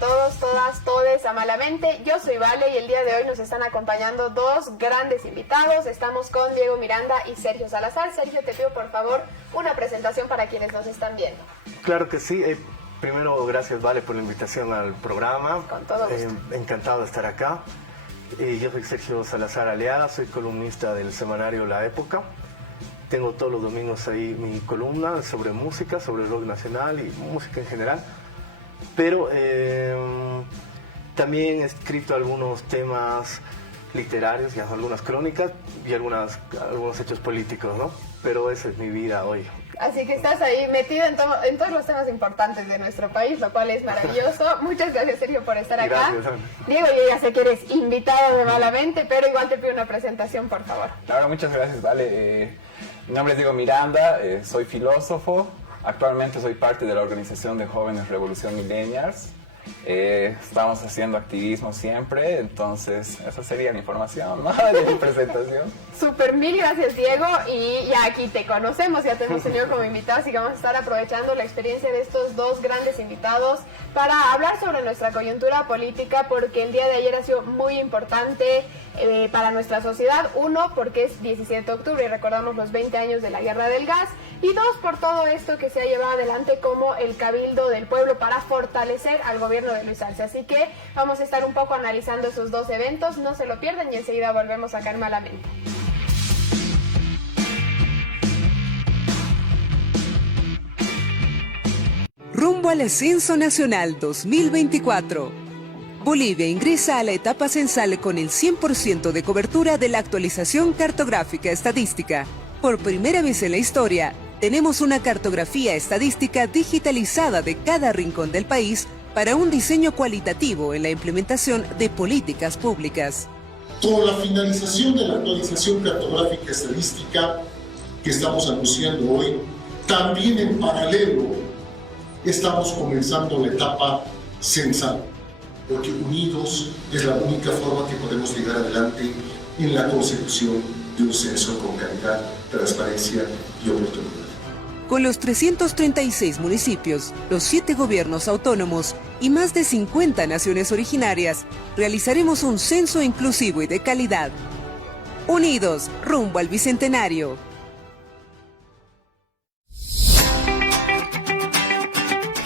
todos, todas, todes a Malamente. Yo soy Vale y el día de hoy nos están acompañando dos grandes invitados. Estamos con Diego Miranda y Sergio Salazar. Sergio, te pido por favor una presentación para quienes nos están viendo. Claro que sí. Primero, gracias Vale por la invitación al programa. Con todo gusto. Encantado de estar acá. Yo soy Sergio Salazar Aleada, soy columnista del semanario La Época. Tengo todos los domingos ahí mi columna sobre música, sobre rock nacional y música en general. Pero también he escrito algunos temas literarios, ya algunas crónicas y algunos hechos políticos, ¿no? Pero esa es mi vida hoy. Así que estás ahí metido en todos los temas importantes de nuestro país, lo cual es maravilloso. Muchas gracias, Sergio, por estar acá. Gracias. Diego, yo ya sé que eres invitado de Malamente, pero igual te pido una presentación, por favor. Claro, muchas gracias, Vale. Mi nombre es Diego Miranda, soy filósofo. Actualmente soy parte de la organización de jóvenes Revolución Millennials. Estamos haciendo activismo siempre, entonces esa sería la información, ¿no? De mi presentación. Súper, mil gracias, Diego, y ya aquí te conocemos, ya te hemos tenido como invitado, así que vamos a estar aprovechando la experiencia de estos dos grandes invitados para hablar sobre nuestra coyuntura política, porque el día de ayer ha sido muy importante para nuestra sociedad. Uno, porque es 17 de octubre y recordamos los 20 años de la Guerra del Gas, y dos, por todo esto que se ha llevado adelante como el Cabildo del Pueblo para fortalecer al gobierno de Luis Arce. Así que vamos a estar un poco analizando esos dos eventos, no se lo pierdan y enseguida volvemos a Calma la Mente. Rumbo al Ascenso Nacional 2024. Bolivia ingresa a la etapa censal con el 100% de cobertura de la actualización cartográfica estadística. Por primera vez en la historia, tenemos una cartografía estadística digitalizada de cada rincón del país para un diseño cualitativo en la implementación de políticas públicas. Con la finalización de la actualización cartográfica estadística que estamos anunciando hoy, también en paralelo estamos comenzando la etapa censal, porque unidos es la única forma que podemos llegar adelante en la consecución de un censo con calidad, transparencia y oportunidad. Con los 336 municipios, los 7 gobiernos autónomos y más de 50 naciones originarias, realizaremos un censo inclusivo y de calidad. Unidos, rumbo al Bicentenario.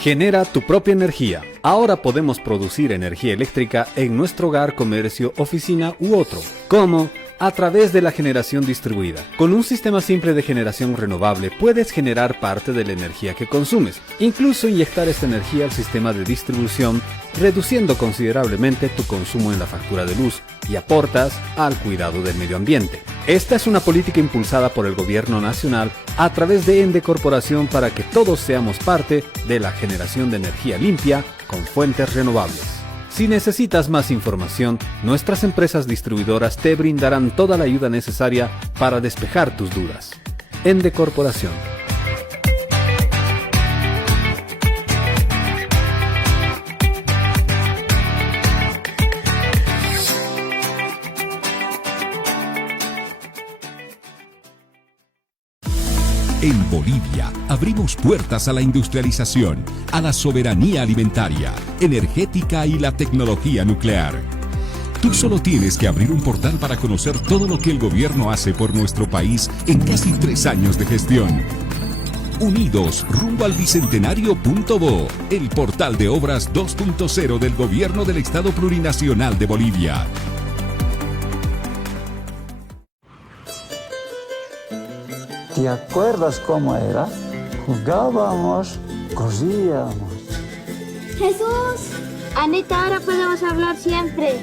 Genera tu propia energía. Ahora podemos producir energía eléctrica en nuestro hogar, comercio, oficina u otro. ¿Cómo? A través de la generación distribuida. Con un sistema simple de generación renovable puedes generar parte de la energía que consumes, incluso inyectar esta energía al sistema de distribución, reduciendo considerablemente tu consumo en la factura de luz y aportas al cuidado del medio ambiente. Esta es una política impulsada por el Gobierno Nacional a través de Ende Corporación para que todos seamos parte de la generación de energía limpia con fuentes renovables. Si necesitas más información, nuestras empresas distribuidoras te brindarán toda la ayuda necesaria para despejar tus dudas. Ende Corporación. En Bolivia, abrimos puertas a la industrialización, a la soberanía alimentaria, energética y la tecnología nuclear. Tú solo tienes que abrir un portal para conocer todo lo que el gobierno hace por nuestro país en casi 3 años de gestión. Unidos, rumbo al Bicentenario.bo, el portal de obras 2.0 del Gobierno del Estado Plurinacional de Bolivia. ¿Te acuerdas cómo era? Jugábamos, cosíamos. ¡Jesús! Anita, ahora podemos hablar siempre.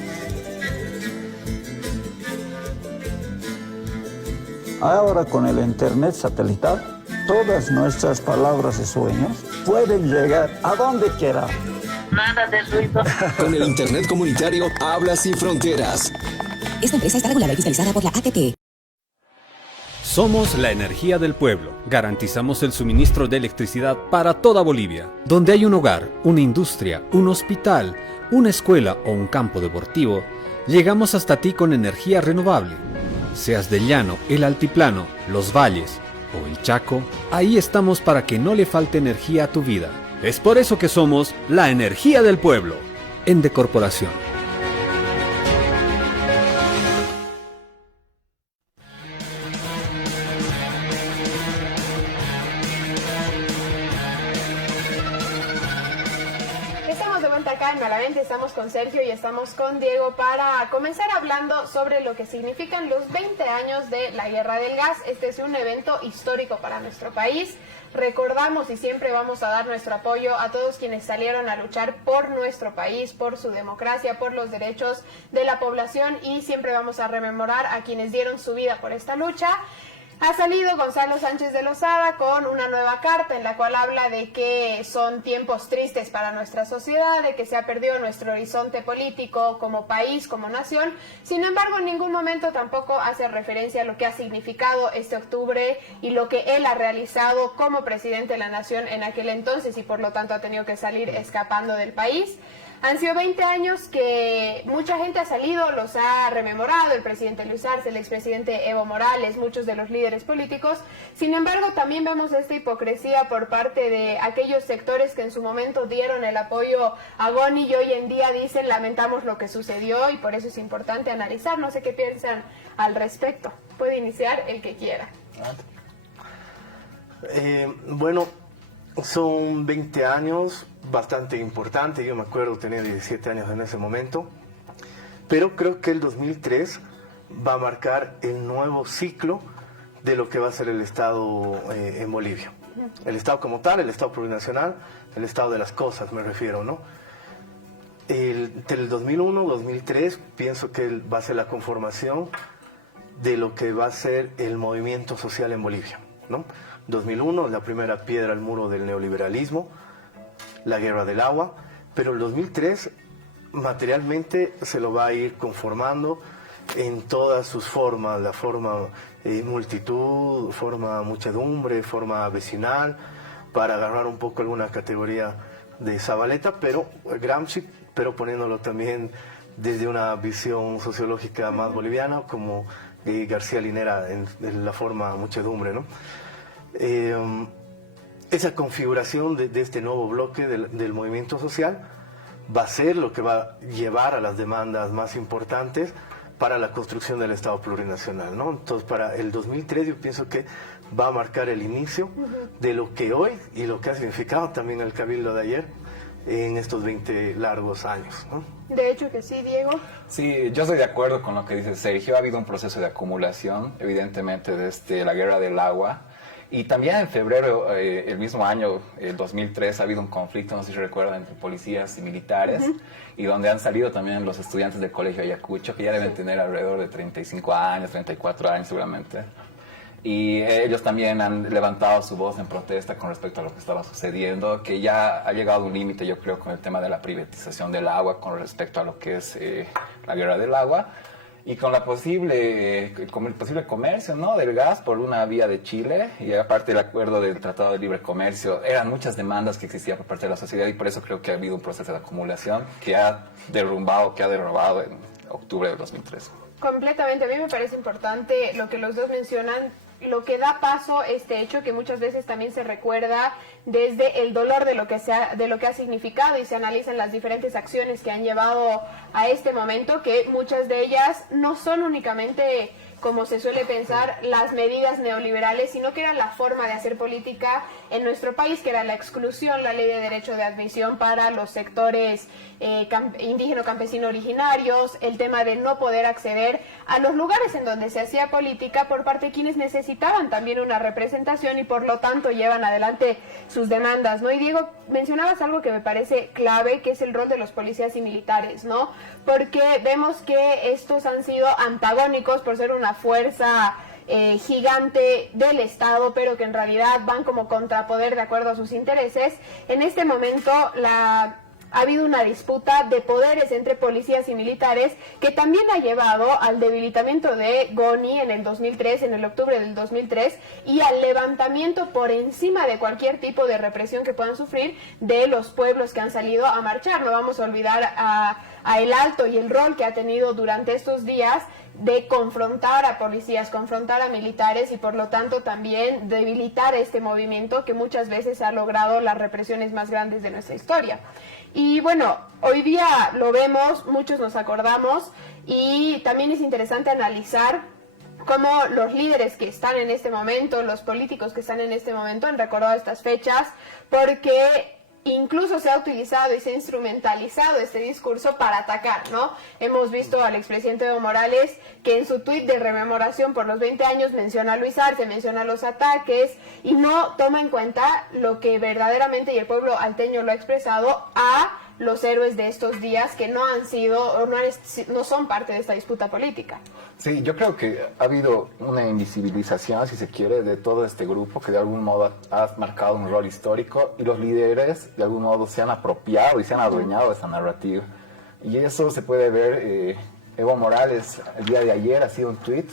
Ahora con el internet satelital, todas nuestras palabras y sueños pueden llegar a donde queramos. Nada de ruido. Con el internet comunitario, habla sin fronteras. Esta empresa está regulada y fiscalizada por la ATT. Somos la energía del pueblo. Garantizamos el suministro de electricidad para toda Bolivia. Donde hay un hogar, una industria, un hospital, una escuela o un campo deportivo, llegamos hasta ti con energía renovable. Seas del llano, el altiplano, los valles o el Chaco, ahí estamos para que no le falte energía a tu vida. Es por eso que somos la energía del pueblo. en Decorporación. Acá en Malamente estamos con Sergio y estamos con Diego para comenzar hablando sobre lo que significan los 20 años de la Guerra del Gas. Este es un evento histórico para nuestro país. Recordamos y siempre vamos a dar nuestro apoyo a todos quienes salieron a luchar por nuestro país, por su democracia, por los derechos de la población, y siempre vamos a rememorar a quienes dieron su vida por esta lucha. Ha salido Gonzalo Sánchez de Lozada con una nueva carta en la cual habla de que son tiempos tristes para nuestra sociedad, de que se ha perdido nuestro horizonte político como país, como nación. Sin embargo, en ningún momento tampoco hace referencia a lo que ha significado este octubre y lo que él ha realizado como presidente de la nación en aquel entonces, y por lo tanto ha tenido que salir escapando del país. Han sido 20 años que mucha gente ha salido, los ha rememorado, el presidente Luis Arce, el expresidente Evo Morales, muchos de los líderes políticos. Sin embargo, también vemos esta hipocresía por parte de aquellos sectores que en su momento dieron el apoyo a Goni y hoy en día dicen lamentamos lo que sucedió, y por eso es importante analizar. No sé qué piensan al respecto. Puede iniciar el que quiera. Bueno, son 20 años bastante importante. Yo me acuerdo, tenía 17 años en ese momento, pero creo que el 2003 va a marcar el nuevo ciclo de lo que va a ser el Estado en Bolivia. El Estado como tal, el Estado plurinacional, el Estado de las cosas me refiero, ¿no? Entre el 2001-2003 pienso que va a ser la conformación de lo que va a ser el movimiento social en Bolivia, ¿no? 2001, la primera piedra al muro del neoliberalismo, la guerra del agua, pero el 2003 materialmente se lo va a ir conformando en todas sus formas, la forma multitud, forma muchedumbre, forma vecinal, para agarrar un poco alguna categoría de Zabaleta, pero Gramsci, pero poniéndolo también desde una visión sociológica más boliviana, como García Linera en la forma muchedumbre, ¿no? Esa configuración de este nuevo bloque del movimiento social va a ser lo que va a llevar a las demandas más importantes para la construcción del Estado plurinacional, ¿no? Entonces, para el 2003 yo pienso que va a marcar el inicio de lo que hoy y lo que ha significado también el Cabildo de ayer en estos 20 largos años, ¿no? De hecho que sí, Diego. Sí, yo estoy de acuerdo con lo que dice Sergio. Ha habido un proceso de acumulación, evidentemente, desde la guerra del agua. Y también en febrero, el mismo año, 2003, ha habido un conflicto, no sé si recuerdan, entre policías y militares, y donde han salido también los estudiantes del Colegio Ayacucho, que ya deben tener alrededor de 35 años, 34 años seguramente. Y ellos también han levantado su voz en protesta con respecto a lo que estaba sucediendo, que ya ha llegado a un límite, yo creo, con el tema de la privatización del agua, con respecto a lo que es la guerra del agua. Y con el posible comercio, ¿no?, del gas por una vía de Chile, y aparte el acuerdo del Tratado de Libre Comercio, eran muchas demandas que existían por parte de la sociedad, y por eso creo que ha habido un proceso de acumulación que ha derrubado en octubre de 2003. Completamente, a mí me parece importante lo que los dos mencionan, lo que da paso a este hecho, que muchas veces también se recuerda desde el dolor de lo que ha significado, y se analizan las diferentes acciones que han llevado a este momento, que muchas de ellas no son únicamente, como se suele pensar, las medidas neoliberales, sino que era la forma de hacer política en nuestro país, que era la exclusión, la ley de derecho de admisión para los sectores indígena, campesino, originarios, el tema de no poder acceder a los lugares en donde se hacía política por parte de quienes necesitaban también una representación y por lo tanto llevan adelante sus demandas, ¿no? Y Diego, mencionabas algo que me parece clave, que es el rol de los policías y militares, ¿no? Porque vemos que estos han sido antagónicos por ser una fuerza gigante del Estado, pero que en realidad van como contrapoder de acuerdo a sus intereses. En este momento ha habido una disputa de poderes entre policías y militares que también ha llevado al debilitamiento de Goni en el 2003, en el octubre del 2003, y al levantamiento por encima de cualquier tipo de represión que puedan sufrir de los pueblos que han salido a marchar. No vamos a olvidar a El Alto y el rol que ha tenido durante estos días, de confrontar a policías, confrontar a militares y por lo tanto también debilitar este movimiento que muchas veces ha logrado las represiones más grandes de nuestra historia. Y bueno, hoy día lo vemos, muchos nos acordamos y también es interesante analizar cómo los líderes que están en este momento, los políticos que están en este momento han recordado estas fechas porque incluso se ha utilizado y se ha instrumentalizado este discurso para atacar, ¿no? Hemos visto al expresidente Evo Morales que en su tuit de rememoración por los 20 años menciona a Luis Arce, menciona los ataques y no toma en cuenta lo que verdaderamente, y el pueblo alteño lo ha expresado, a los héroes de estos días que no han sido o no son parte de esta disputa política. Sí, yo creo que ha habido una invisibilización, si se quiere, de todo este grupo que de algún modo ha marcado un rol histórico y los líderes de algún modo se han apropiado y se han adueñado de esa narrativa. Y eso se puede ver, Evo Morales el día de ayer hacía un tuit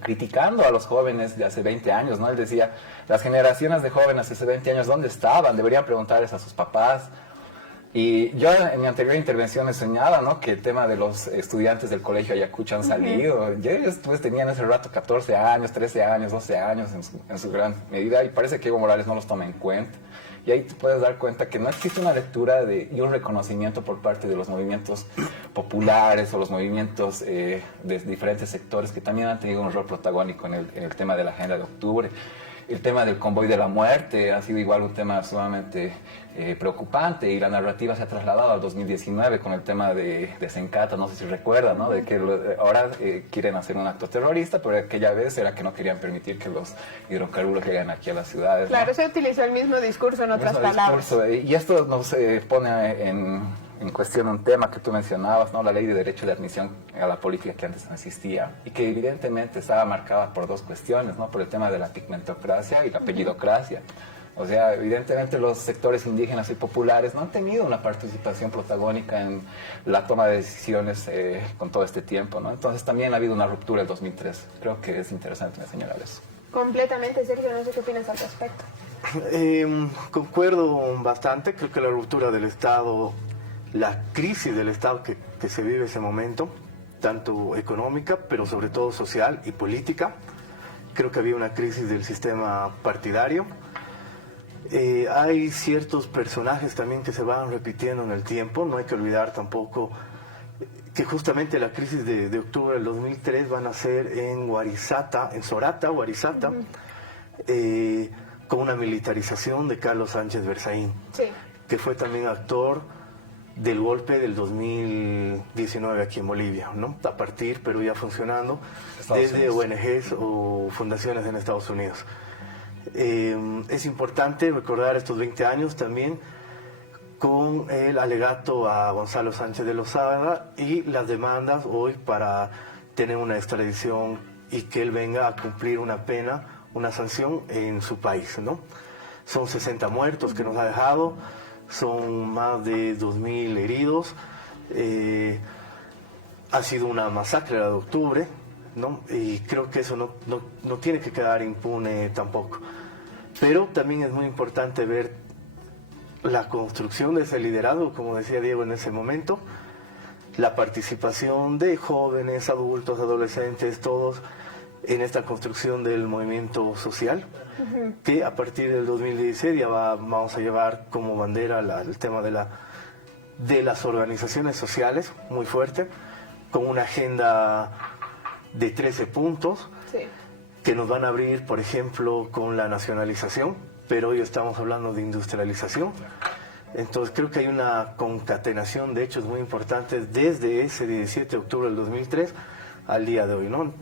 criticando a los jóvenes de hace 20 años, ¿no? Él decía, las generaciones de jóvenes de hace 20 años, ¿dónde estaban? Deberían preguntarles a sus papás. Y yo en mi anterior intervención he señalado, ¿no?, que el tema de los estudiantes del colegio Ayacucho han salido. Ellos pues tenían ese rato 14 años, 13 años, 12 años en su gran medida y parece que Evo Morales no los toma en cuenta. Y ahí te puedes dar cuenta que no existe una lectura y un reconocimiento por parte de los movimientos populares o los movimientos de diferentes sectores que también han tenido un rol protagónico en el tema de la agenda de octubre. El tema del convoy de la muerte ha sido igual un tema sumamente preocupante y la narrativa se ha trasladado al 2019 con el tema de Sencata, no sé si recuerdan, ¿no?, de que ahora quieren hacer un acto terrorista, pero aquella vez era que no querían permitir que los hidrocarburos lleguen aquí a las ciudades, ¿no? Claro, se utilizó el mismo discurso en otras palabras. Y esto nos pone en cuestión un tema que tú mencionabas, ¿no?, la ley de derecho de admisión a la política que antes no existía y que evidentemente estaba marcada por dos cuestiones, ¿no?, por el tema de la pigmentocracia y la apellidocracia. O sea, evidentemente los sectores indígenas y populares no han tenido una participación protagónica en la toma de decisiones con todo este tiempo, ¿no? Entonces también ha habido una ruptura en 2003. Creo que es interesante señalar eso. Completamente, Sergio, no sé qué opinas al respecto. Concuerdo bastante, creo que la ruptura del Estado, la crisis del Estado que se vive en ese momento, tanto económica, pero sobre todo social y política. Creo que había una crisis del sistema partidario. Hay ciertos personajes también que se van repitiendo en el tiempo. No hay que olvidar tampoco que justamente la crisis de octubre del 2003 van a ser en Warisata, en Sorata, Warisata, con una militarización de Carlos Sánchez Berzaín, sí, que fue también actor del golpe del 2019 aquí en Bolivia, ¿no? A partir, pero ya funcionando desde ONGs o fundaciones en Estados Unidos. Es importante recordar estos 20 años también con el alegato a Gonzalo Sánchez de Lozada y las demandas hoy para tener una extradición y que él venga a cumplir una pena, una sanción en su país, ¿no? Son 60 muertos que nos ha dejado, son más de 2.000 heridos, ha sido una masacre la de octubre, ¿no? Y creo que eso no tiene que quedar impune tampoco. Pero también es muy importante ver la construcción de ese liderazgo, como decía Diego en ese momento, la participación de jóvenes, adultos, adolescentes, todos en esta construcción del movimiento social, que a partir del 2016 ya vamos a llevar como bandera el tema de las organizaciones sociales, muy fuerte, con una agenda de 13 puntos, sí, que nos van a abrir, por ejemplo, con la nacionalización, pero hoy estamos hablando de industrialización. Entonces creo que hay una concatenación de hechos muy importantes desde ese 17 de octubre del 2003 al día de hoy, ¿no?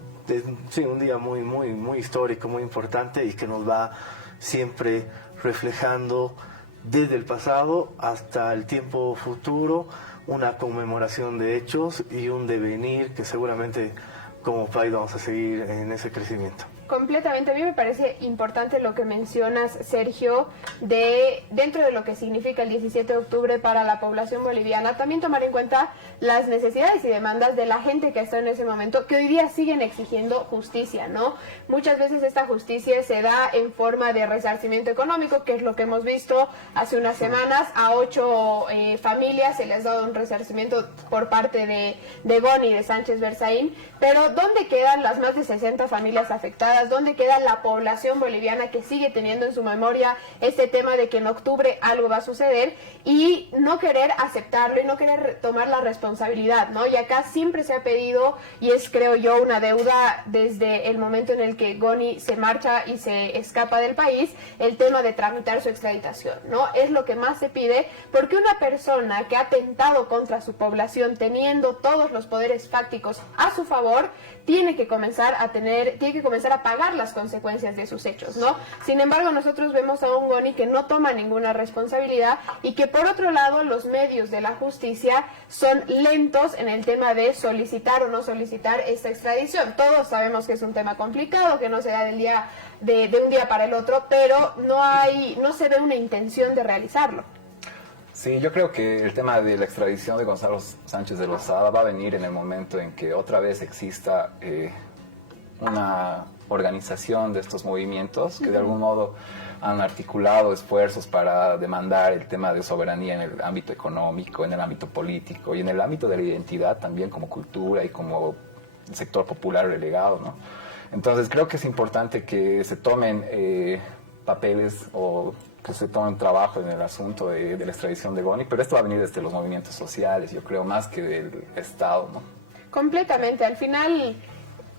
Sí, un día muy histórico, muy importante y que nos va siempre reflejando desde el pasado hasta el tiempo futuro una conmemoración de hechos y un devenir que seguramente como país vamos a seguir en ese crecimiento. Completamente, a mí me parece importante lo que mencionas, Sergio, dentro de lo que significa el 17 de octubre para la población boliviana, también tomar en cuenta las necesidades y demandas de la gente que está en ese momento, que hoy día siguen exigiendo justicia, ¿no? Muchas veces esta justicia se da en forma de resarcimiento económico, que es lo que hemos visto hace unas semanas. A 8 familias se les ha dado un resarcimiento por parte de Goni, de Sánchez Berzaín, pero ¿dónde quedan las más de 60 familias afectadas? ¿Dónde queda la población boliviana que sigue teniendo en su memoria este tema de que en octubre algo va a suceder y no querer aceptarlo y no querer tomar la responsabilidad, ¿no? Y acá siempre se ha pedido, y es, creo yo, una deuda desde el momento en el que Goni se marcha y se escapa del país, el tema de tramitar su extraditación, ¿no? Es lo que más se pide, porque una persona que ha atentado contra su población teniendo todos los poderes fácticos a su favor, tiene que comenzar a pagar las consecuencias de sus hechos, ¿no? Sin embargo, nosotros vemos a un Goni que no toma ninguna responsabilidad y que, por otro lado, los medios de la justicia son lentos en el tema de solicitar o no solicitar esta extradición. Todos sabemos que es un tema complicado, que no se da de un día para el otro, pero no se ve una intención de realizarlo. Sí, yo creo que el tema de la extradición de Gonzalo Sánchez de Lozada va a venir en el momento en que otra vez exista una organización de estos movimientos que de algún modo han articulado esfuerzos para demandar el tema de soberanía en el ámbito económico, en el ámbito político y en el ámbito de la identidad también como cultura y como sector popular relegado, ¿no? Entonces creo que es importante que se tomen papeles o que se tomen trabajo en el asunto de la extradición de Goni, pero esto va a venir desde los movimientos sociales, yo creo, más que del Estado, ¿no? Completamente. Al final,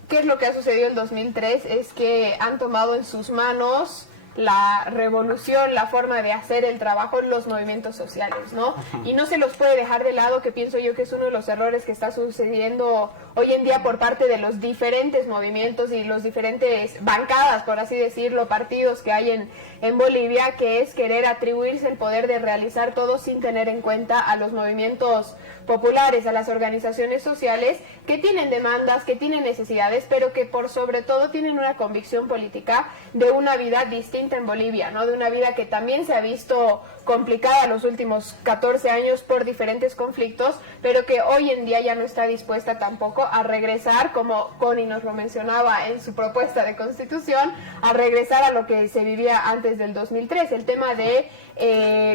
¿qué es lo que ha sucedido en 2003? Es que han tomado en sus manos la revolución, la forma de hacer el trabajo en los movimientos sociales, ¿no? Y no se los puede dejar de lado, que pienso yo que es uno de los errores que está sucediendo hoy en día por parte de los diferentes movimientos y los diferentes bancadas, por así decirlo, partidos que hay en Bolivia, que es querer atribuirse el poder de realizar todo sin tener en cuenta a los movimientos populares, a las organizaciones sociales que tienen demandas, que tienen necesidades, pero que por sobre todo tienen una convicción política de una vida distinta en Bolivia, ¿no? De una vida que también se ha visto complicada los últimos 14 años por diferentes conflictos, pero que hoy en día ya no está dispuesta tampoco a regresar, como Connie nos lo mencionaba en su propuesta de constitución, a regresar a lo que se vivía antes del 2003. El tema de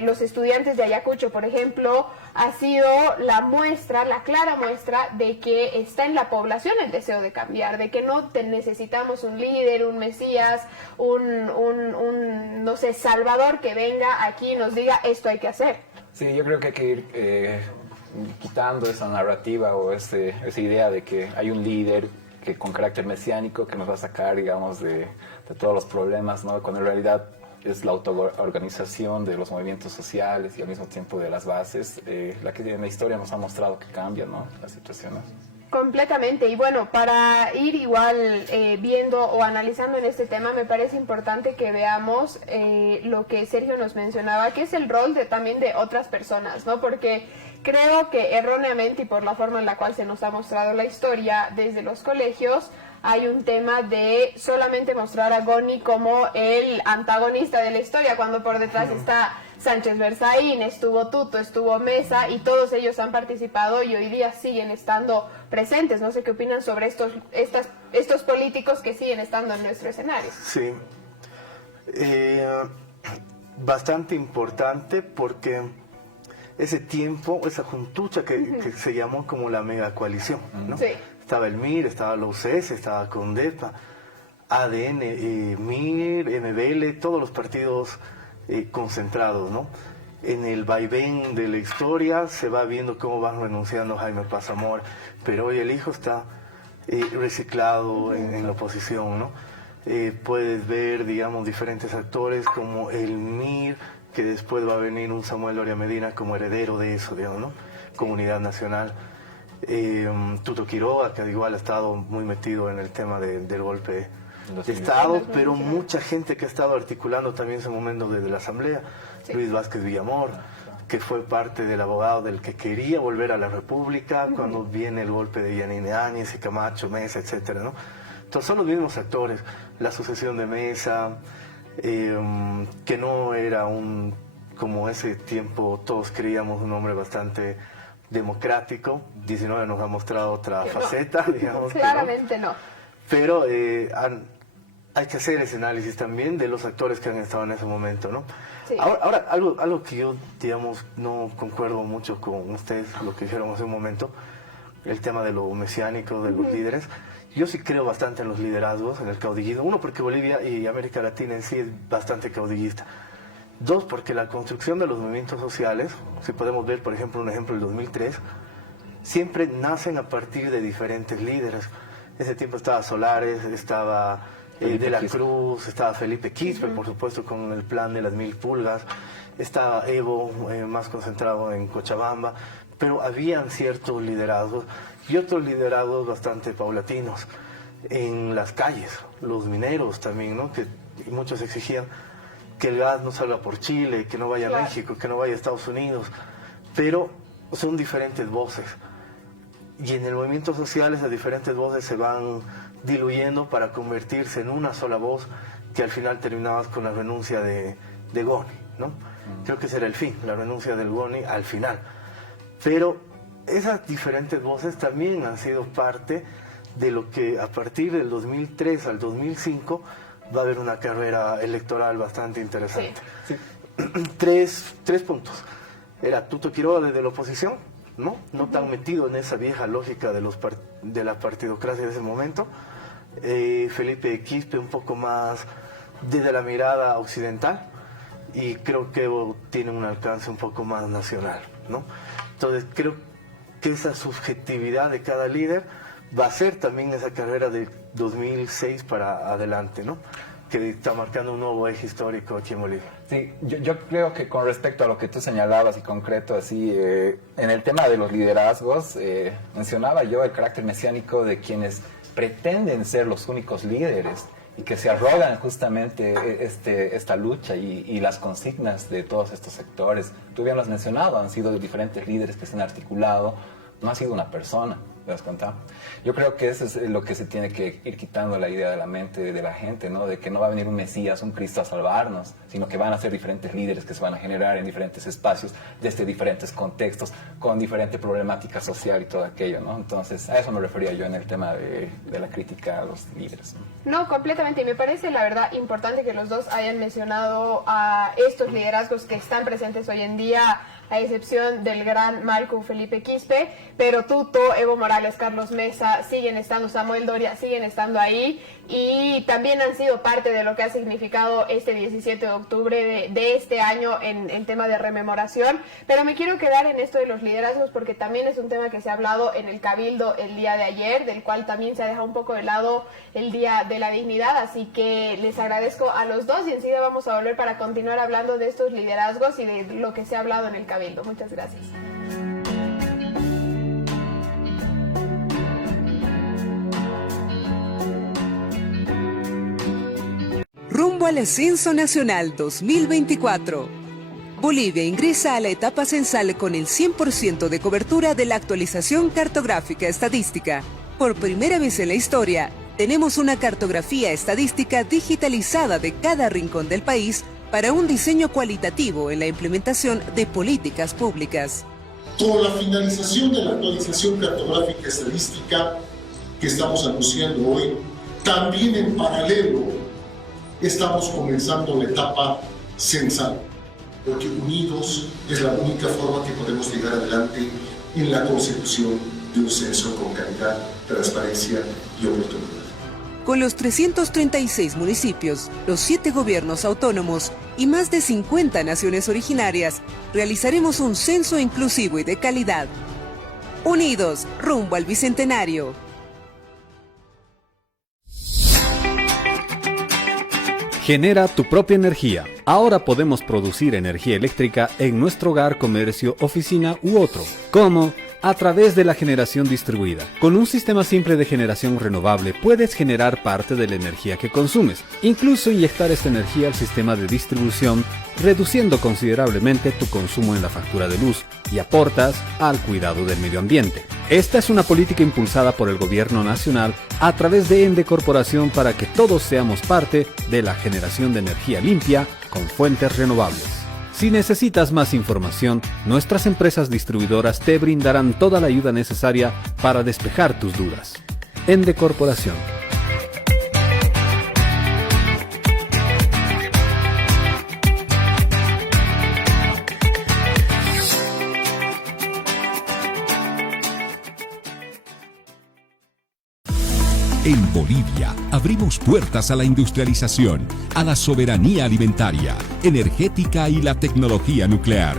los estudiantes de Ayacucho, por ejemplo, ha sido la clara muestra de que está en la población el deseo de cambiar, de que no necesitamos un líder, un mesías, no sé, salvador que venga aquí y nos diga esto hay que hacer. Sí, yo creo que hay que ir quitando esa narrativa o esa idea de que hay un líder que con carácter mesiánico que nos va a sacar, digamos, de todos los problemas, ¿no? Cuando en realidad es la autoorganización de los movimientos sociales y al mismo tiempo de las bases, la que en la historia nos ha mostrado que cambia, ¿no? Las situaciones. Completamente. Y bueno, para ir igual viendo o analizando en este tema, me parece importante que veamos lo que Sergio nos mencionaba, que es el rol también de otras personas, ¿no? Porque creo que erróneamente y por la forma en la cual se nos ha mostrado la historia desde los colegios, hay un tema de solamente mostrar a Goni como el antagonista de la historia, cuando por detrás está Sánchez Berzaín, estuvo Tuto, estuvo Mesa, y todos ellos han participado y hoy día siguen estando presentes. No sé qué opinan sobre estos políticos que siguen estando en nuestro escenario. Sí, bastante importante porque ese tiempo, esa juntucha que se llamó como la mega coalición, ¿no? Sí. Estaba el MIR, estaba la UCS, estaba CONDEPA, ADN, MIR, MBL, todos los partidos concentrados, ¿no? En el vaivén de la historia se va viendo cómo van renunciando Jaime Pazamora, pero hoy el hijo está reciclado en la oposición, ¿no? Puedes ver, digamos, diferentes actores como el MIR, que después va a venir un Samuel Loria Medina como heredero de eso, digamos, ¿no? Comunidad Nacional. Tuto Quiroga, que igual ha estado muy metido en el tema del golpe de Estado, pero mucha gente que ha estado articulando también ese momento desde la Asamblea, sí. Luis Vázquez Villamor, que fue parte del abogado del que quería volver a la República cuando viene el golpe de Yanine Áñez y Camacho, Mesa, etcétera, ¿no? Entonces son los mismos actores, la sucesión de mesa, que no era como ese tiempo todos creíamos, un hombre bastante democrático. 19 nos ha mostrado otra faceta, digamos. Claramente no. Pero hay que hacer ese análisis también de los actores que han estado en ese momento, ¿no? Sí. Ahora algo que yo, digamos, no concuerdo mucho con ustedes, lo que dijeron hace un momento, el tema de lo mesiánico, de los líderes. Yo sí creo bastante en los liderazgos, en el caudillismo. Uno, porque Bolivia y América Latina en sí es bastante caudillista. Dos, porque la construcción de los movimientos sociales, si podemos ver, por ejemplo, un ejemplo del 2003, siempre nacen a partir de diferentes líderes. En ese tiempo estaba Solares, estaba De la Cruz, estaba Felipe Quispe, por supuesto, con el plan de las 1000 pulgas, estaba Evo, más concentrado en Cochabamba, pero habían ciertos liderazgos y otros liderazgos bastante paulatinos en las calles, los mineros también, ¿no? Que muchos exigían que el gas no salga por Chile, que no vaya a México, que no vaya a Estados Unidos, pero son diferentes voces. Y en el movimiento social esas diferentes voces se van diluyendo para convertirse en una sola voz, que al final terminabas con la renuncia de Goni, ¿no? Creo que ese era el fin, la renuncia del Goni al final. Pero esas diferentes voces también han sido parte de lo que a partir del 2003 al 2005 va a haber una carrera electoral bastante interesante. Sí. Tres puntos. Era Tuto Quiroga desde la oposición, ¿no? No tan metido en esa vieja lógica de la partidocracia de ese momento. Felipe Quispe un poco más desde la mirada occidental, y creo que Evo tiene un alcance un poco más nacional, ¿no? Entonces creo que esa subjetividad de cada líder va a ser también esa carrera de 2006 para adelante, ¿no? Que está marcando un nuevo eje histórico aquí en Bolivia. Sí, yo creo que con respecto a lo que tú señalabas y concreto, así, en el tema de los liderazgos, mencionaba yo el carácter mesiánico de quienes pretenden ser los únicos líderes y que se arrogan justamente esta lucha y las consignas de todos estos sectores. Tú bien lo has mencionado, han sido diferentes líderes que se han articulado, no ha sido una persona. ¿Te das cuenta? Yo creo que eso es lo que se tiene que ir quitando la idea de la mente de la gente, ¿no? De que no va a venir un Mesías, un Cristo a salvarnos, sino que van a ser diferentes líderes que se van a generar en diferentes espacios, desde diferentes contextos, con diferente problemática social y todo aquello, ¿no? Entonces, a eso me refería yo en el tema de la crítica a los líderes, ¿no? No, completamente. Y me parece, la verdad, importante que los dos hayan mencionado a estos liderazgos que están presentes hoy en día, a excepción del gran Marco Felipe Quispe, pero Tuto, Evo Morales, Carlos Mesa, siguen estando, Samuel Doria, siguen estando ahí, y también han sido parte de lo que ha significado este 17 de octubre de este año en tema de rememoración. Pero me quiero quedar en esto de los liderazgos porque también es un tema que se ha hablado en el Cabildo el día de ayer, del cual también se ha dejado un poco de lado el Día de la Dignidad, así que les agradezco a los dos y enseguida vamos a volver para continuar hablando de estos liderazgos y de lo que se ha hablado en el Cabildo. Muchas gracias. Rumbo al Ascenso Nacional 2024. Bolivia ingresa a la etapa censal con el 100% de cobertura de la actualización cartográfica estadística. Por primera vez en la historia, tenemos una cartografía estadística digitalizada de cada rincón del país para un diseño cualitativo en la implementación de políticas públicas. Con la finalización de la actualización cartográfica estadística que estamos anunciando hoy, también en paralelo estamos comenzando la etapa censal, porque unidos es la única forma que podemos llegar adelante en la consecución de un censo con calidad, transparencia y oportunidad. Con los 336 municipios, los 7 gobiernos autónomos y más de 50 naciones originarias, realizaremos un censo inclusivo y de calidad. Unidos, rumbo al Bicentenario. Genera tu propia energía. Ahora podemos producir energía eléctrica en nuestro hogar, comercio, oficina u otro. ¿Cómo? A través de la generación distribuida. Con un sistema simple de generación renovable puedes generar parte de la energía que consumes, incluso inyectar esta energía al sistema de distribución, reduciendo considerablemente tu consumo en la factura de luz y aportas al cuidado del medio ambiente. Esta es una política impulsada por el Gobierno Nacional a través de Ende Corporación para que todos seamos parte de la generación de energía limpia con fuentes renovables. Si necesitas más información, nuestras empresas distribuidoras te brindarán toda la ayuda necesaria para despejar tus dudas. Ende Corporación. En Bolivia, abrimos puertas a la industrialización, a la soberanía alimentaria, energética y la tecnología nuclear.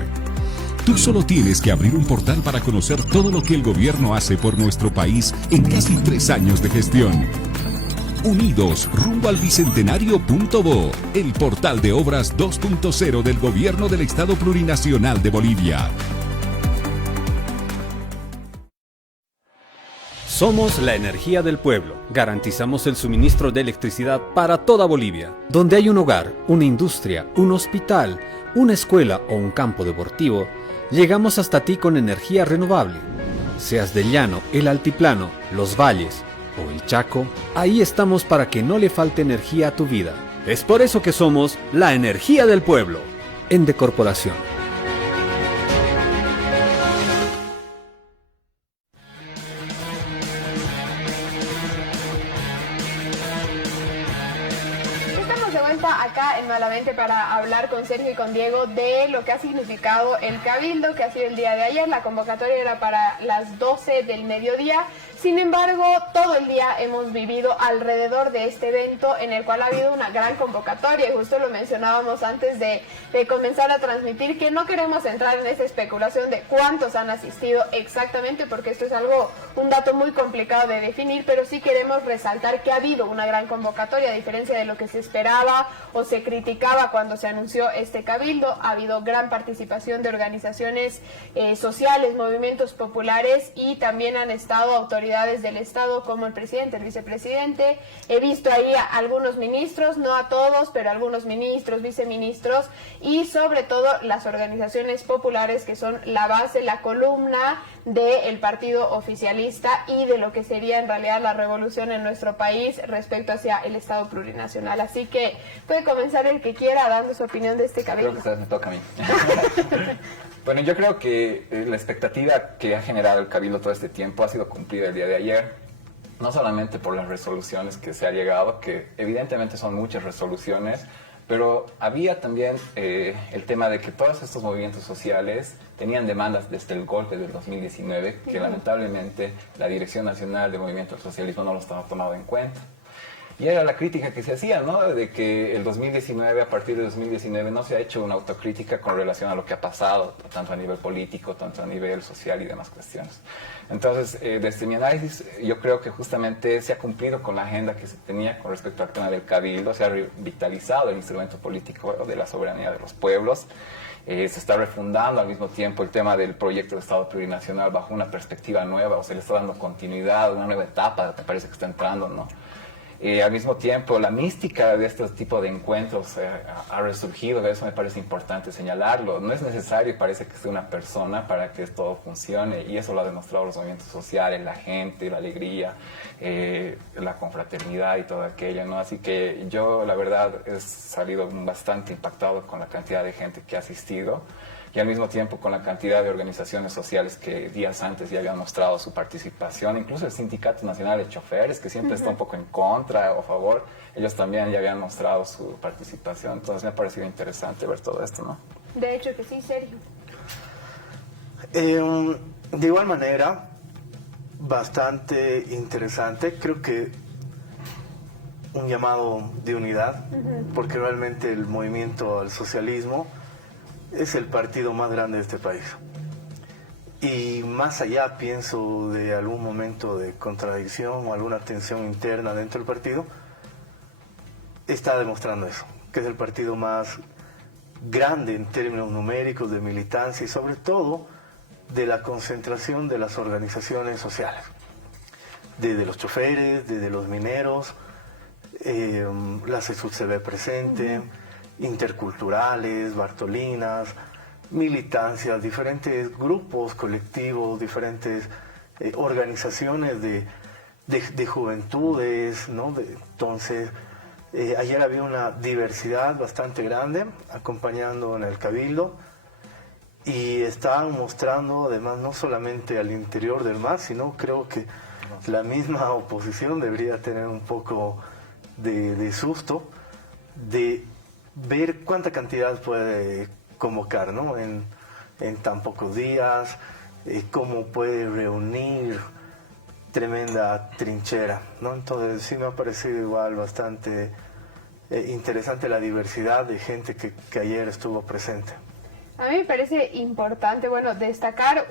Tú solo tienes que abrir un portal para conocer todo lo que el gobierno hace por nuestro país en casi 3 años de gestión. Unidos rumbo al bicentenario.bo, el portal de obras 2.0 del Gobierno del Estado Plurinacional de Bolivia. Somos la energía del pueblo. Garantizamos el suministro de electricidad para toda Bolivia. Donde hay un hogar, una industria, un hospital, una escuela o un campo deportivo, llegamos hasta ti con energía renovable. Seas del llano, el altiplano, los valles o el Chaco, ahí estamos para que no le falte energía a tu vida. Es por eso que somos la energía del pueblo. Ende Corporación. Acá en Malamente para hablar con Sergio y con Diego de lo que ha significado el Cabildo, que ha sido el día de ayer. La convocatoria era para las 12 del mediodía. Sin embargo, todo el día hemos vivido alrededor de este evento en el cual ha habido una gran convocatoria, y justo lo mencionábamos antes de comenzar a transmitir, que no queremos entrar en esa especulación de cuántos han asistido exactamente, porque esto es un dato muy complicado de definir, pero sí queremos resaltar que ha habido una gran convocatoria, a diferencia de lo que se esperaba o se criticaba cuando se anunció este Cabildo. Ha habido gran participación de organizaciones sociales, movimientos populares, y también han estado autoridades del Estado como el presidente, el vicepresidente. He visto ahí a algunos ministros, no a todos, pero algunos ministros, viceministros, y sobre todo las organizaciones populares, que son la base, la columna del partido oficialista y de lo que sería en realidad la revolución en nuestro país respecto hacia el Estado plurinacional. Así que puede comenzar el que quiera dando su opinión de este Cabildo. Creo que me toca a mí. Bueno, yo creo que la expectativa que ha generado el Cabildo todo este tiempo ha sido cumplida el día de ayer, no solamente por las resoluciones que se ha llegado, que evidentemente son muchas resoluciones, pero había también el tema de que todos estos movimientos sociales tenían demandas desde el golpe del 2019, que lamentablemente la Dirección Nacional de Movimiento del Socialismo no lo estaba tomando en cuenta. Y era la crítica que se hacía, ¿no? De que el 2019, a partir de 2019, no se ha hecho una autocrítica con relación a lo que ha pasado, tanto a nivel político, tanto a nivel social y demás cuestiones. Entonces, desde mi análisis, yo creo que justamente se ha cumplido con la agenda que se tenía con respecto al tema del Cabildo, se ha revitalizado el instrumento político de la soberanía de los pueblos. Se está refundando al mismo tiempo el tema del proyecto de Estado plurinacional bajo una perspectiva nueva, o se le está dando continuidad, una nueva etapa, me parece que está entrando, ¿no? Al mismo tiempo, la mística de este tipo de encuentros ha resurgido, eso me parece importante señalarlo. No es necesario, parece que sea una persona para que todo funcione, y eso lo ha demostrado los movimientos sociales, la gente, la alegría, la confraternidad y todo aquello, ¿no? Así que yo, la verdad, he salido bastante impactado con la cantidad de gente que ha asistido, y al mismo tiempo con la cantidad de organizaciones sociales que días antes ya habían mostrado su participación, incluso el Sindicato Nacional de Choferes, que siempre está un poco en contra o a favor, ellos también ya habían mostrado su participación. Entonces me ha parecido interesante ver todo esto, ¿no? De hecho que sí, Sergio. De igual manera, bastante interesante, creo que un llamado de unidad, porque realmente el movimiento al socialismo es el partido más grande de este país. Y más allá, pienso, de algún momento de contradicción o alguna tensión interna dentro del partido, está demostrando eso, que es el partido más grande en términos numéricos de militancia y sobre todo de la concentración de las organizaciones sociales, desde los choferes, desde los mineros, la CESUD se ve presente, interculturales, Bartolinas, militancias, diferentes grupos, colectivos, diferentes organizaciones de juventudes, ¿no? Entonces, ayer había una diversidad bastante grande acompañando en el Cabildo y estaban mostrando además no solamente al interior del MAS, sino creo que la misma oposición debería tener un poco de susto de ver cuánta cantidad puede convocar, ¿no? En tan pocos días, cómo puede reunir tremenda trinchera, ¿no? Entonces sí me ha parecido igual bastante interesante la diversidad de gente que ayer estuvo presente. A mí me parece importante, bueno, destacar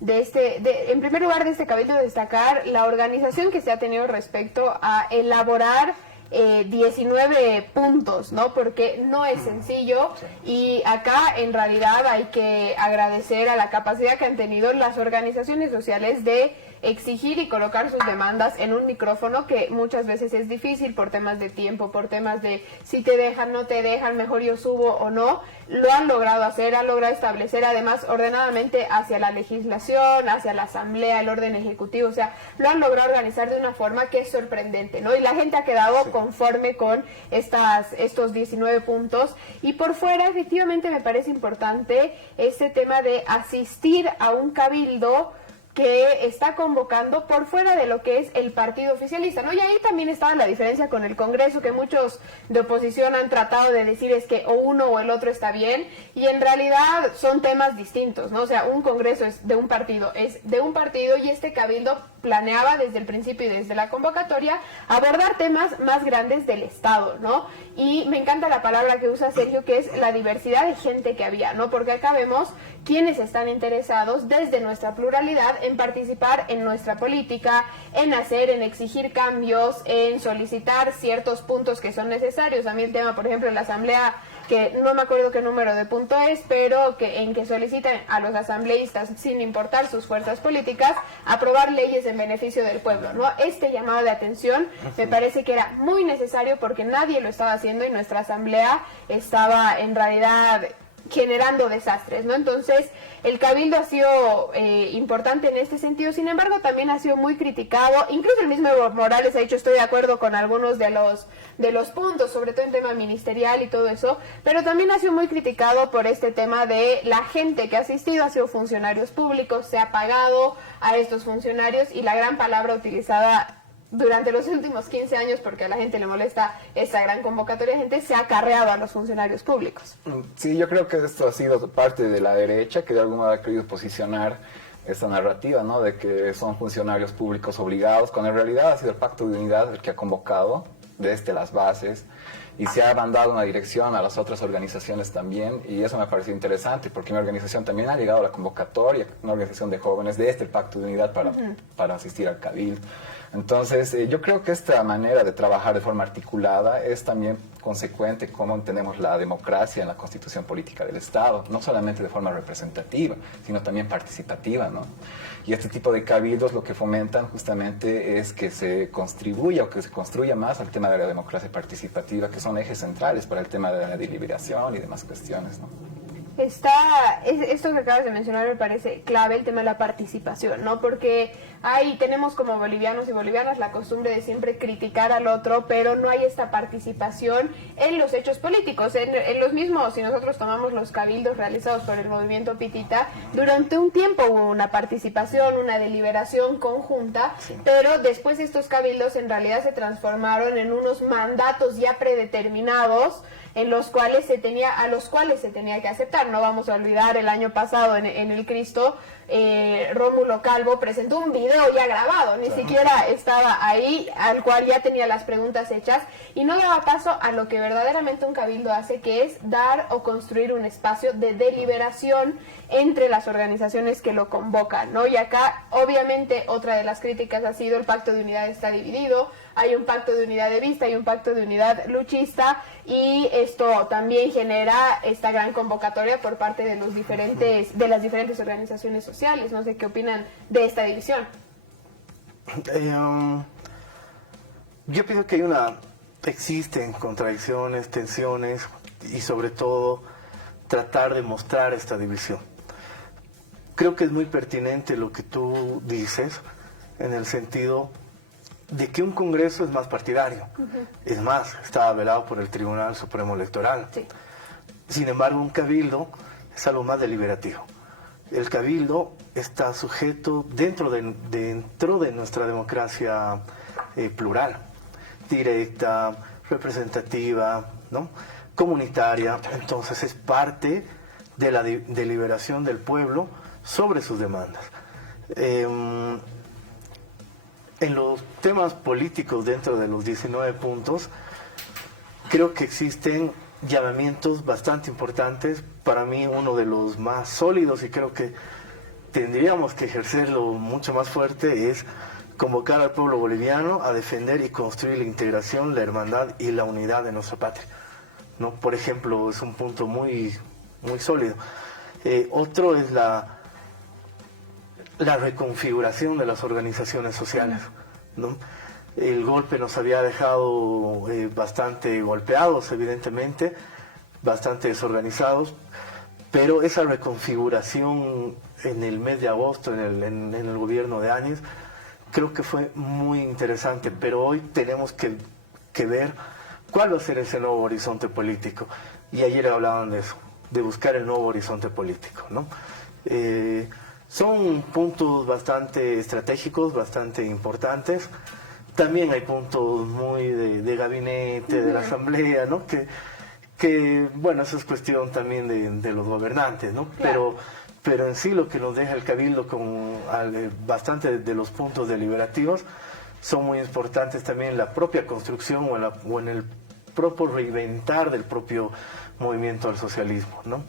en primer lugar de este Cabildo, destacar la organización que se ha tenido respecto a elaborar 19 puntos, ¿no? Porque no es sencillo y acá en realidad hay que agradecer a la capacidad que han tenido las organizaciones sociales de exigir y colocar sus demandas en un micrófono que muchas veces es difícil por temas de tiempo, por temas de si te dejan, no te dejan, mejor yo subo o no. Lo han logrado hacer, han logrado establecer además ordenadamente hacia la legislación, hacia la asamblea, el orden ejecutivo, o sea, lo han logrado organizar de una forma que es sorprendente, ¿no? Y la gente ha quedado conforme con estos 19 puntos. Y por fuera, efectivamente, me parece importante este tema de asistir a un cabildo que está convocando por fuera de lo que es el partido oficialista, ¿no? Y ahí también estaba la diferencia con el Congreso, que muchos de oposición han tratado de decir es que o uno o el otro está bien, y en realidad son temas distintos, ¿no? O sea, un Congreso es de un partido y este cabildo planeaba desde el principio y desde la convocatoria abordar temas más grandes del Estado, ¿no? Y me encanta la palabra que usa Sergio, que es la diversidad de gente que había, ¿no? Porque acá vemos quienes están interesados desde nuestra pluralidad en participar en nuestra política, en exigir cambios, en solicitar ciertos puntos que son necesarios. A mí el tema, por ejemplo, en la Asamblea, que no me acuerdo qué número de punto es, pero en que solicitan a los asambleístas, sin importar sus fuerzas políticas, aprobar leyes en beneficio del pueblo, ¿no? Este llamado de atención me parece que era muy necesario porque nadie lo estaba haciendo y nuestra asamblea estaba en realidad generando desastres, ¿no? Entonces, el cabildo ha sido importante en este sentido, sin embargo, también ha sido muy criticado, incluso el mismo Evo Morales ha dicho, estoy de acuerdo con algunos de los puntos, sobre todo en tema ministerial y todo eso, pero también ha sido muy criticado por este tema de la gente que ha asistido, ha sido funcionarios públicos, se ha pagado a estos funcionarios, y la gran palabra utilizada durante los últimos 15 años, porque a la gente le molesta esta gran convocatoria de gente, se ha acarreado a los funcionarios públicos. Sí, yo creo que esto ha sido parte de la derecha, que de algún modo ha querido posicionar esta narrativa, ¿no? De que son funcionarios públicos obligados, cuando en realidad ha sido el Pacto de Unidad el que ha convocado desde las bases y se ha mandado una dirección a las otras organizaciones también, y eso me ha parecido interesante porque mi organización también ha llegado a la convocatoria, una organización de jóvenes desde el Pacto de Unidad para asistir al Cabildo. Entonces, yo creo que esta manera de trabajar de forma articulada es también consecuente cómo entendemos la democracia en la constitución política del Estado, no solamente de forma representativa, sino también participativa, ¿no? Y este tipo de cabildos lo que fomentan justamente es que se contribuya o que se construya más al tema de la democracia participativa, que son ejes centrales para el tema de la deliberación y demás cuestiones, ¿no? Esto que acabas de mencionar me parece clave, el tema de la participación, ¿no? Porque tenemos como bolivianos y bolivianas la costumbre de siempre criticar al otro, pero no hay esta participación en los hechos políticos. En los mismos, si nosotros tomamos los cabildos realizados por el movimiento Pitita, durante un tiempo hubo una participación, una deliberación conjunta, pero después estos cabildos en realidad se transformaron en unos mandatos ya predeterminados, a los cuales se tenía que aceptar. No vamos a olvidar el año pasado en el Cristo, Rómulo Calvo presentó un video ya grabado, ni siquiera estaba ahí, al cual ya tenía las preguntas hechas y no daba paso a lo que verdaderamente un cabildo hace, que es dar o construir un espacio de deliberación entre las organizaciones que lo convocan, ¿no? Y acá, obviamente, otra de las críticas ha sido el Pacto de Unidad está dividido, hay un pacto de unidad de vista, hay un pacto de unidad luchista, y esto también genera esta gran convocatoria por parte de las diferentes organizaciones sociales. No sé qué opinan de esta división. Yo pienso que existen contradicciones, tensiones y sobre todo tratar de mostrar esta división. creo que es muy pertinente lo que tú dices, en el sentido de que un Congreso es más partidario. Es más, está avalado por el Tribunal Supremo Electoral. Sí. Sin embargo, un cabildo es algo más deliberativo. El cabildo está sujeto dentro de nuestra democracia plural, directa, representativa, ¿no?, comunitaria. Entonces es parte de la deliberación del pueblo sobre sus demandas. En los temas políticos, dentro de los 19 puntos, creo que existen llamamientos bastante importantes. Para mí, uno de los más sólidos, y creo que tendríamos que ejercerlo mucho más fuerte, es convocar al pueblo boliviano a defender y construir la integración, la hermandad y la unidad de nuestra patria, ¿no? Por ejemplo, es un punto muy sólido. Otro es la reconfiguración de las organizaciones sociales, ¿no? El golpe nos había dejado bastante golpeados, evidentemente, bastante desorganizados, pero esa reconfiguración en el mes de agosto, en el gobierno de Áñez, creo que fue muy interesante. Pero hoy tenemos que ver cuál va a ser ese nuevo horizonte político. Y ayer hablaban de eso, de buscar el nuevo horizonte político, ¿no? Son puntos bastante estratégicos, bastante importantes. También hay puntos muy de gabinete, de la asamblea, ¿no? Que bueno, eso es cuestión también de los gobernantes, ¿no? Claro. Pero en sí lo que nos deja el cabildo con bastante de los puntos deliberativos son muy importantes también en la propia construcción o en el propio reinventar del propio movimiento al socialismo, ¿no?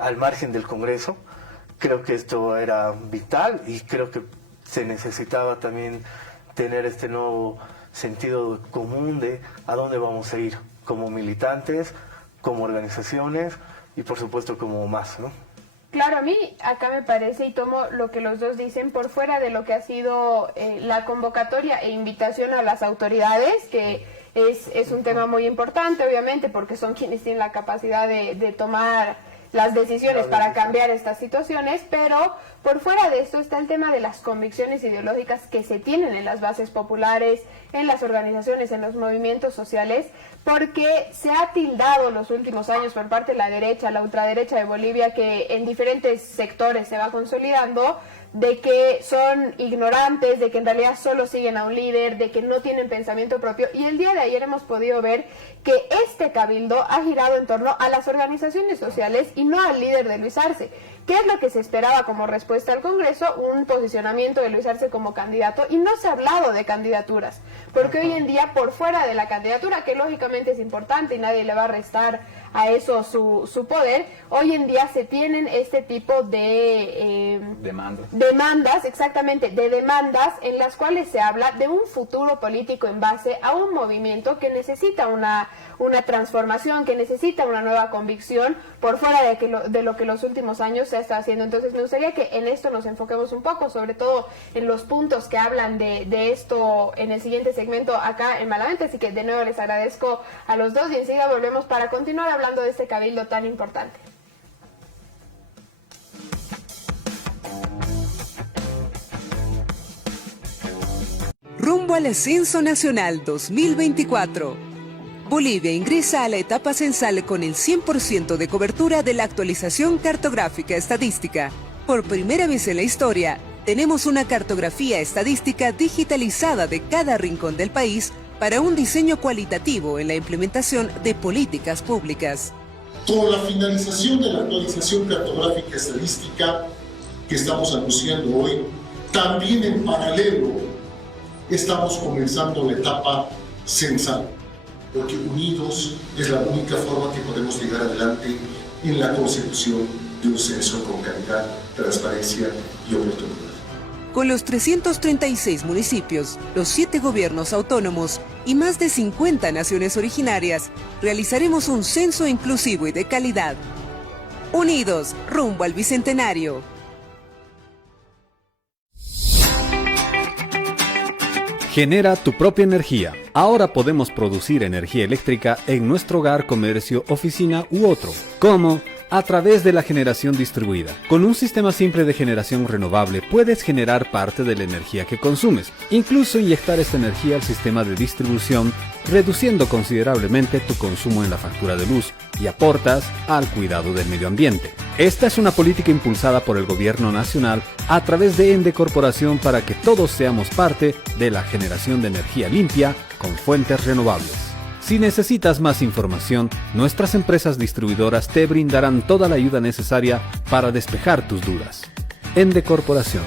Al margen del Congreso, creo que esto era vital y creo que se necesitaba también tener este nuevo sentido común de a dónde vamos a ir como militantes, como organizaciones y por supuesto como más, ¿no? Claro, a mí acá me parece, y tomo lo que los dos dicen, por fuera de lo que ha sido la convocatoria e invitación a las autoridades, que es un tema muy importante, obviamente, porque son quienes tienen la capacidad de tomar las decisiones para cambiar estas situaciones, pero por fuera de esto está el tema de las convicciones ideológicas que se tienen en las bases populares, en las organizaciones, en los movimientos sociales, porque se ha tildado los últimos años por parte de la derecha, la ultraderecha de Bolivia, que en diferentes sectores se va consolidando, de que son ignorantes, de que en realidad solo siguen a un líder, de que no tienen pensamiento propio. Y el día de ayer hemos podido ver que este cabildo ha girado en torno a las organizaciones sociales y no al líder de Luis Arce. ¿Qué es lo que se esperaba como respuesta al Congreso? Un posicionamiento de Luis Arce como candidato, y no se ha hablado de candidaturas, porque hoy en día, por fuera de la candidatura, que lógicamente es importante y nadie le va a restar a eso su poder, hoy en día se tienen este tipo de demandas, exactamente, de demandas en las cuales se habla de un futuro político en base a un movimiento que necesita una transformación, que necesita una nueva convicción, por fuera de lo que los últimos años se está haciendo. Entonces me gustaría que en esto nos enfoquemos un poco, sobre todo en los puntos que hablan de esto en el siguiente segmento acá en Malamente. Así que de nuevo les agradezco a los dos y enseguida volvemos para continuar hablando de este cabildo tan importante. Rumbo al Ascenso Nacional 2024. Bolivia ingresa a la etapa censal con el 100% de cobertura de la actualización cartográfica estadística. Por primera vez en la historia, tenemos una cartografía estadística digitalizada de cada rincón del país para un diseño cualitativo en la implementación de políticas públicas. Con la finalización de la actualización cartográfica estadística que estamos anunciando hoy, también en paralelo estamos comenzando la etapa censal, porque unidos es la única forma que podemos llegar adelante en la consecución de un censo con calidad, transparencia y oportunidad. Con los 336 municipios, los 7 gobiernos autónomos y más de 50 naciones originarias, realizaremos un censo inclusivo y de calidad. Unidos, rumbo al Bicentenario. Genera tu propia energía. Ahora podemos producir energía eléctrica en nuestro hogar, comercio, oficina u otro. ¿Cómo? a través de la generación distribuida. Con un sistema simple de generación renovable puedes generar parte de la energía que consumes, incluso inyectar esta energía al sistema de distribución, reduciendo considerablemente tu consumo en la factura de luz y aportas al cuidado del medio ambiente. Esta es una política impulsada por el Gobierno Nacional a través de Ende Corporación para que todos seamos parte de la generación de energía limpia con fuentes renovables. Si necesitas más información, nuestras empresas distribuidoras te brindarán toda la ayuda necesaria para despejar tus dudas. Ende Corporación.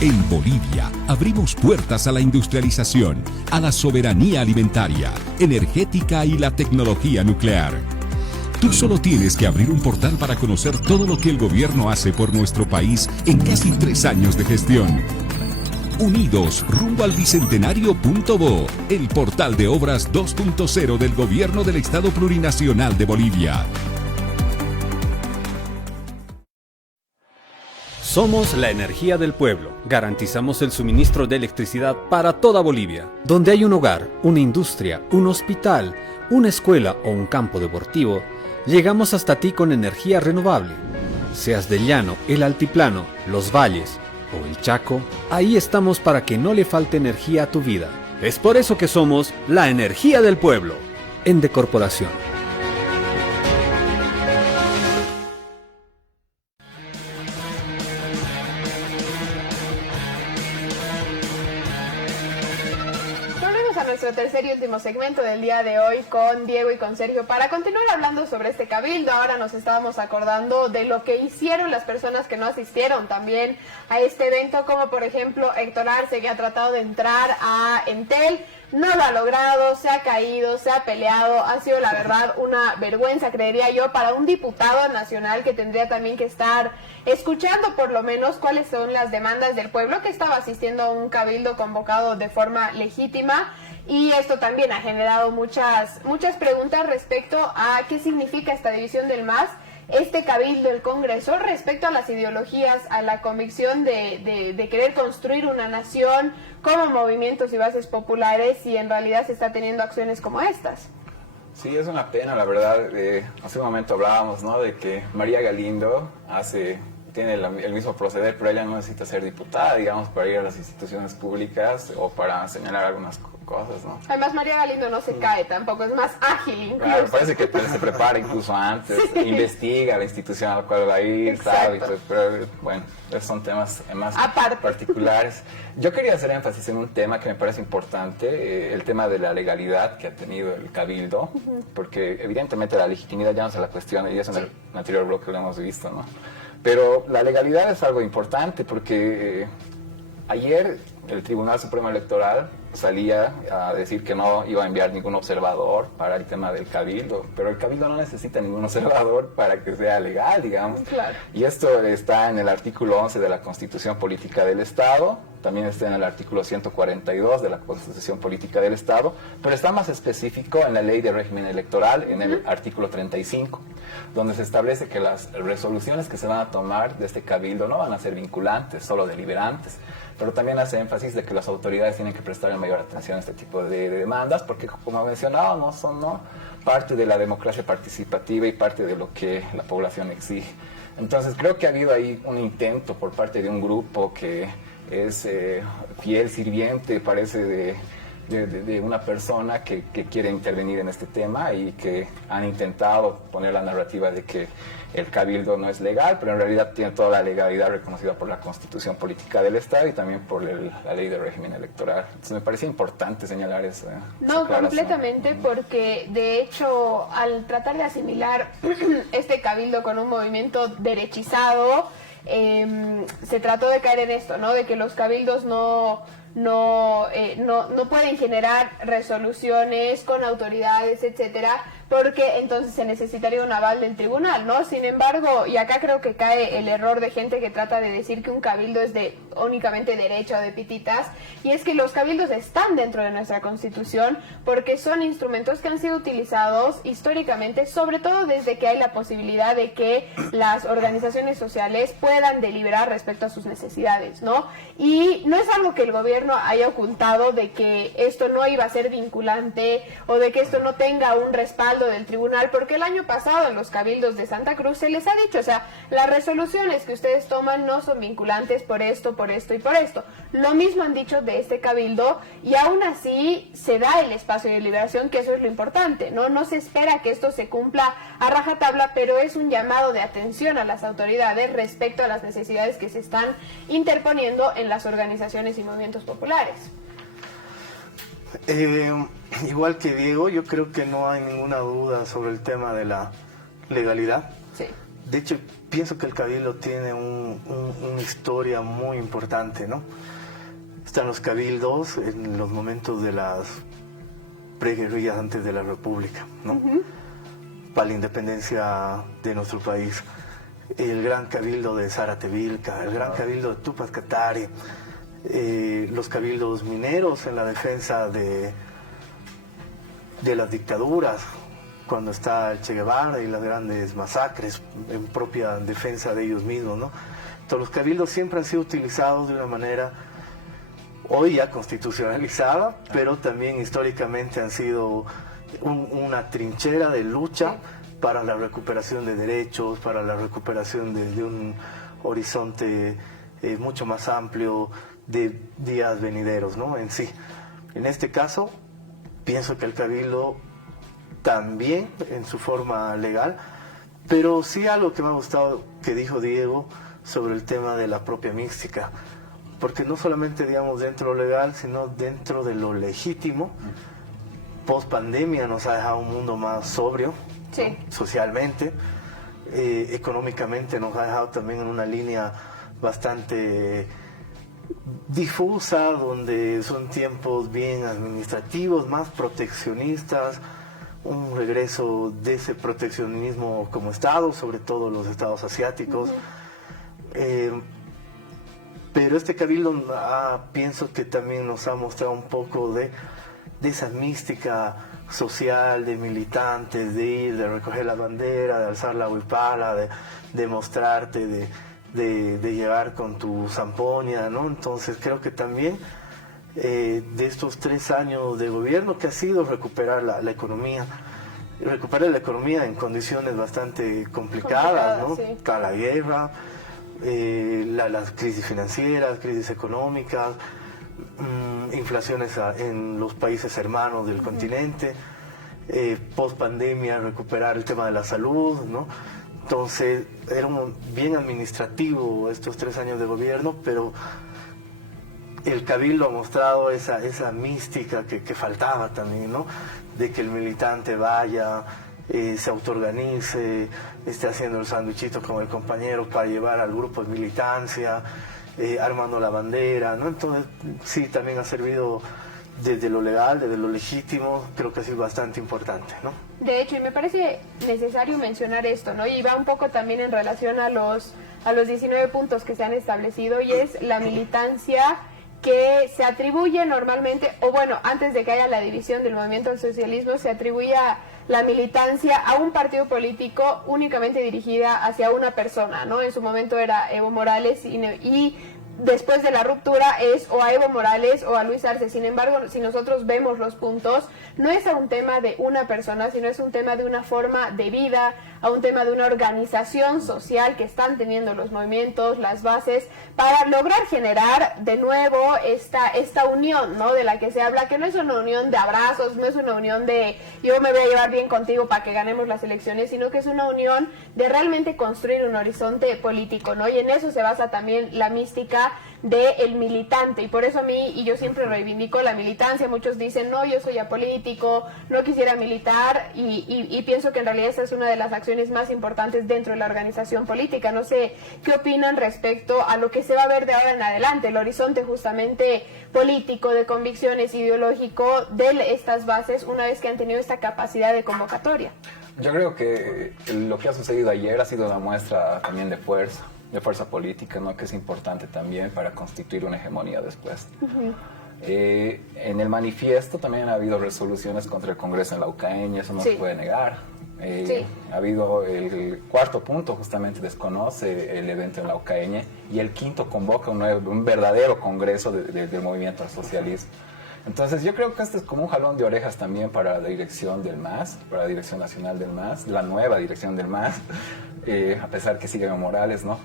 En Bolivia abrimos puertas a la industrialización, a la soberanía alimentaria, energética y la tecnología nuclear. Tú solo tienes que abrir un portal para conocer todo lo que el gobierno hace por nuestro país en casi 3 años de gestión. Unidos rumbo al Bicentenario.bo, el portal de obras 2.0 del Gobierno del Estado Plurinacional de Bolivia. Somos la energía del pueblo. Garantizamos el suministro de electricidad para toda Bolivia. Donde hay un hogar, una industria, un hospital, una escuela o un campo deportivo, llegamos hasta ti con energía renovable. Seas del llano, el altiplano, los valles o el Chaco, ahí estamos para que no le falte energía a tu vida. Es por eso que somos la energía del pueblo. Ende Corporación. Nuestro tercer y último segmento del día de hoy con Diego y con Sergio para continuar hablando sobre este cabildo. Ahora nos estábamos acordando de lo que hicieron las personas que no asistieron también a este evento, como por ejemplo Héctor Arce, que ha tratado de entrar a Entel, no lo ha logrado, se ha caído, se ha peleado, ha sido la verdad una vergüenza, creería yo, para un diputado nacional que tendría también que estar escuchando por lo menos cuáles son las demandas del pueblo, que estaba asistiendo a un cabildo convocado de forma legítima. Y esto también ha generado muchas preguntas respecto a qué significa esta división del MAS, este cabildo, el Congreso, respecto a las ideologías, a la convicción de querer construir una nación como movimientos y bases populares, y en realidad se está teniendo acciones como estas. Sí, es una pena, la verdad. Hace un momento hablábamos, ¿no?, de que María Galindo tiene el mismo proceder, pero ella no necesita ser diputada, digamos, para ir a las instituciones públicas o para señalar algunas cosas, ¿no? Además, María Galindo no se cae tampoco, es más ágil incluso. Claro, parece que se prepara incluso antes, sí. Investiga la institución a la cual va a ir, sabe, pero bueno, esos son temas más particulares. Yo quería hacer énfasis en un tema que me parece importante, el tema de la legalidad que ha tenido el cabildo, porque evidentemente la legitimidad ya no se la cuestiona, y eso en el anterior bloque lo hemos visto, ¿no? Pero la legalidad es algo importante porque ayer el Tribunal Supremo Electoral salía a decir que no iba a enviar ningún observador para el tema del cabildo, pero el cabildo no necesita ningún observador para que sea legal, digamos. Claro. Y esto está en el artículo 11 de la Constitución Política del Estado, también está en el artículo 142 de la Constitución Política del Estado, pero está más específico en la Ley de Régimen Electoral, en el artículo 35, donde se establece que las resoluciones que se van a tomar de este cabildo no van a ser vinculantes, solo deliberantes, pero también hace énfasis de que las autoridades tienen que prestar mayor atención a este tipo de demandas, porque como mencionábamos, son parte de la democracia participativa y parte de lo que la población exige. Entonces creo que ha habido ahí un intento por parte de un grupo que es fiel sirviente, parece, de una persona que quiere intervenir en este tema, y que han intentado poner la narrativa de que el cabildo no es legal, pero en realidad tiene toda la legalidad reconocida por la Constitución Política del Estado y también por la Ley de Régimen Electoral. Entonces me parece importante señalar eso. No, completamente, porque de hecho al tratar de asimilar este cabildo con un movimiento derechizado, se trató de caer en esto, ¿no? De que los cabildos no pueden generar resoluciones con autoridades, etcétera, porque entonces se necesitaría un aval del tribunal, ¿no? Sin embargo, y acá creo que cae el error de gente que trata de decir que un cabildo es de únicamente derecho o de pititas, y es que los cabildos están dentro de nuestra Constitución porque son instrumentos que han sido utilizados históricamente, sobre todo desde que hay la posibilidad de que las organizaciones sociales puedan deliberar respecto a sus necesidades, ¿no? Y no es algo que el gobierno haya ocultado de que esto no iba a ser vinculante o de que esto no tenga un respaldo del tribunal, porque el año pasado en los cabildos de Santa Cruz se les ha dicho, o sea, las resoluciones que ustedes toman no son vinculantes por esto y por esto. Lo mismo han dicho de este cabildo y aún así se da el espacio de liberación, que eso es lo importante, ¿no? No se espera que esto se cumpla a rajatabla, pero es un llamado de atención a las autoridades respecto a las necesidades que se están interponiendo en las organizaciones y movimientos populares. Igual que Diego, yo creo que no hay ninguna duda sobre el tema de la legalidad. Sí. De hecho, pienso que el cabildo tiene una historia muy importante, ¿no? Están los cabildos en los momentos de las preguerrillas antes de la República, ¿no? Para la independencia de nuestro país. El gran cabildo de Zaratevilca, el gran cabildo de Tupac Katari, los cabildos mineros en la defensa de las dictaduras, cuando está el Che Guevara y las grandes masacres en propia defensa de ellos mismos, ¿no? Entonces los cabildos siempre han sido utilizados de una manera hoy ya constitucionalizada, pero también históricamente han sido una trinchera de lucha para la recuperación de derechos, para la recuperación de un horizonte mucho más amplio de días venideros, ¿no? En sí. En este caso, pienso que el cabildo también en su forma legal, pero sí algo que me ha gustado que dijo Diego sobre el tema de la propia mística, porque no solamente, digamos, dentro de lo legal, sino dentro de lo legítimo. Post pandemia nos ha dejado un mundo más sobrio, sí, ¿no? Socialmente, económicamente nos ha dejado también en una línea bastante difusa, donde son tiempos bien administrativos, más proteccionistas, un regreso de ese proteccionismo como Estado, sobre todo los estados asiáticos. Pero este cabildo pienso que también nos ha mostrado un poco de esa mística social, de militantes, de ir, de recoger la bandera, de alzar la huipala, de mostrarte, de llegar con tu zampoña, ¿no? Entonces creo que también de estos 3 años de gobierno, que ha sido recuperar la economía en condiciones bastante complicadas, ¿no? Sí. Está la guerra, las crisis financieras, crisis económicas, inflaciones en los países hermanos del continente, post pandemia recuperar el tema de la salud, ¿no? Entonces era bien administrativo estos 3 años de gobierno, pero el cabildo ha mostrado esa mística que faltaba también, ¿no? De que el militante vaya, se autoorganice, esté haciendo el sándwichito con el compañero para llevar al grupo de militancia, armando la bandera, ¿no? Entonces sí, también ha servido desde lo legal, desde lo legítimo, creo que ha sido bastante importante, ¿no? De hecho, y me parece necesario mencionar esto, ¿no? Y va un poco también en relación a los 19 puntos que se han establecido, y es la militancia que se atribuye normalmente, o bueno, antes de que haya la división del movimiento al socialismo, se atribuía la militancia a un partido político únicamente dirigida hacia una persona, ¿no? En su momento era Evo Morales y después de la ruptura es o a Evo Morales o a Luis Arce. Sin embargo, si nosotros vemos los puntos, no es a un tema de una persona, sino es un tema de una forma de vida, a un tema de una organización social que están teniendo los movimientos, las bases, para lograr generar de nuevo esta unión, ¿no? De la que se habla, que no es una unión de abrazos, no es una unión de yo me voy a llevar bien contigo para que ganemos las elecciones, sino que es una unión de realmente construir un horizonte político, ¿no? Y en eso se basa también la mística del militante, y por eso a mí, y yo siempre reivindico la militancia. Muchos dicen, no, yo soy apolítico, no quisiera militar, y pienso que en realidad esa es una de las acciones más importantes dentro de la organización política. No sé qué opinan respecto a lo que se va a ver de ahora en adelante, el horizonte justamente político, de convicciones, ideológico de estas bases, una vez que han tenido esta capacidad de convocatoria. Yo creo que lo que ha sucedido ayer ha sido una muestra también de fuerza política, ¿no? Que es importante también para constituir una hegemonía después. En el manifiesto también ha habido resoluciones contra el Congreso en la UCAeña, eso no se puede negar. Ha habido el cuarto punto, justamente desconoce el evento en la UCAeña, y el quinto convoca un verdadero congreso del movimiento al socialismo. Entonces yo creo que este es como un jalón de orejas también para la dirección del MAS, para la dirección nacional del MAS, la nueva dirección del MAS, a pesar que sigue Evo Morales, ¿no?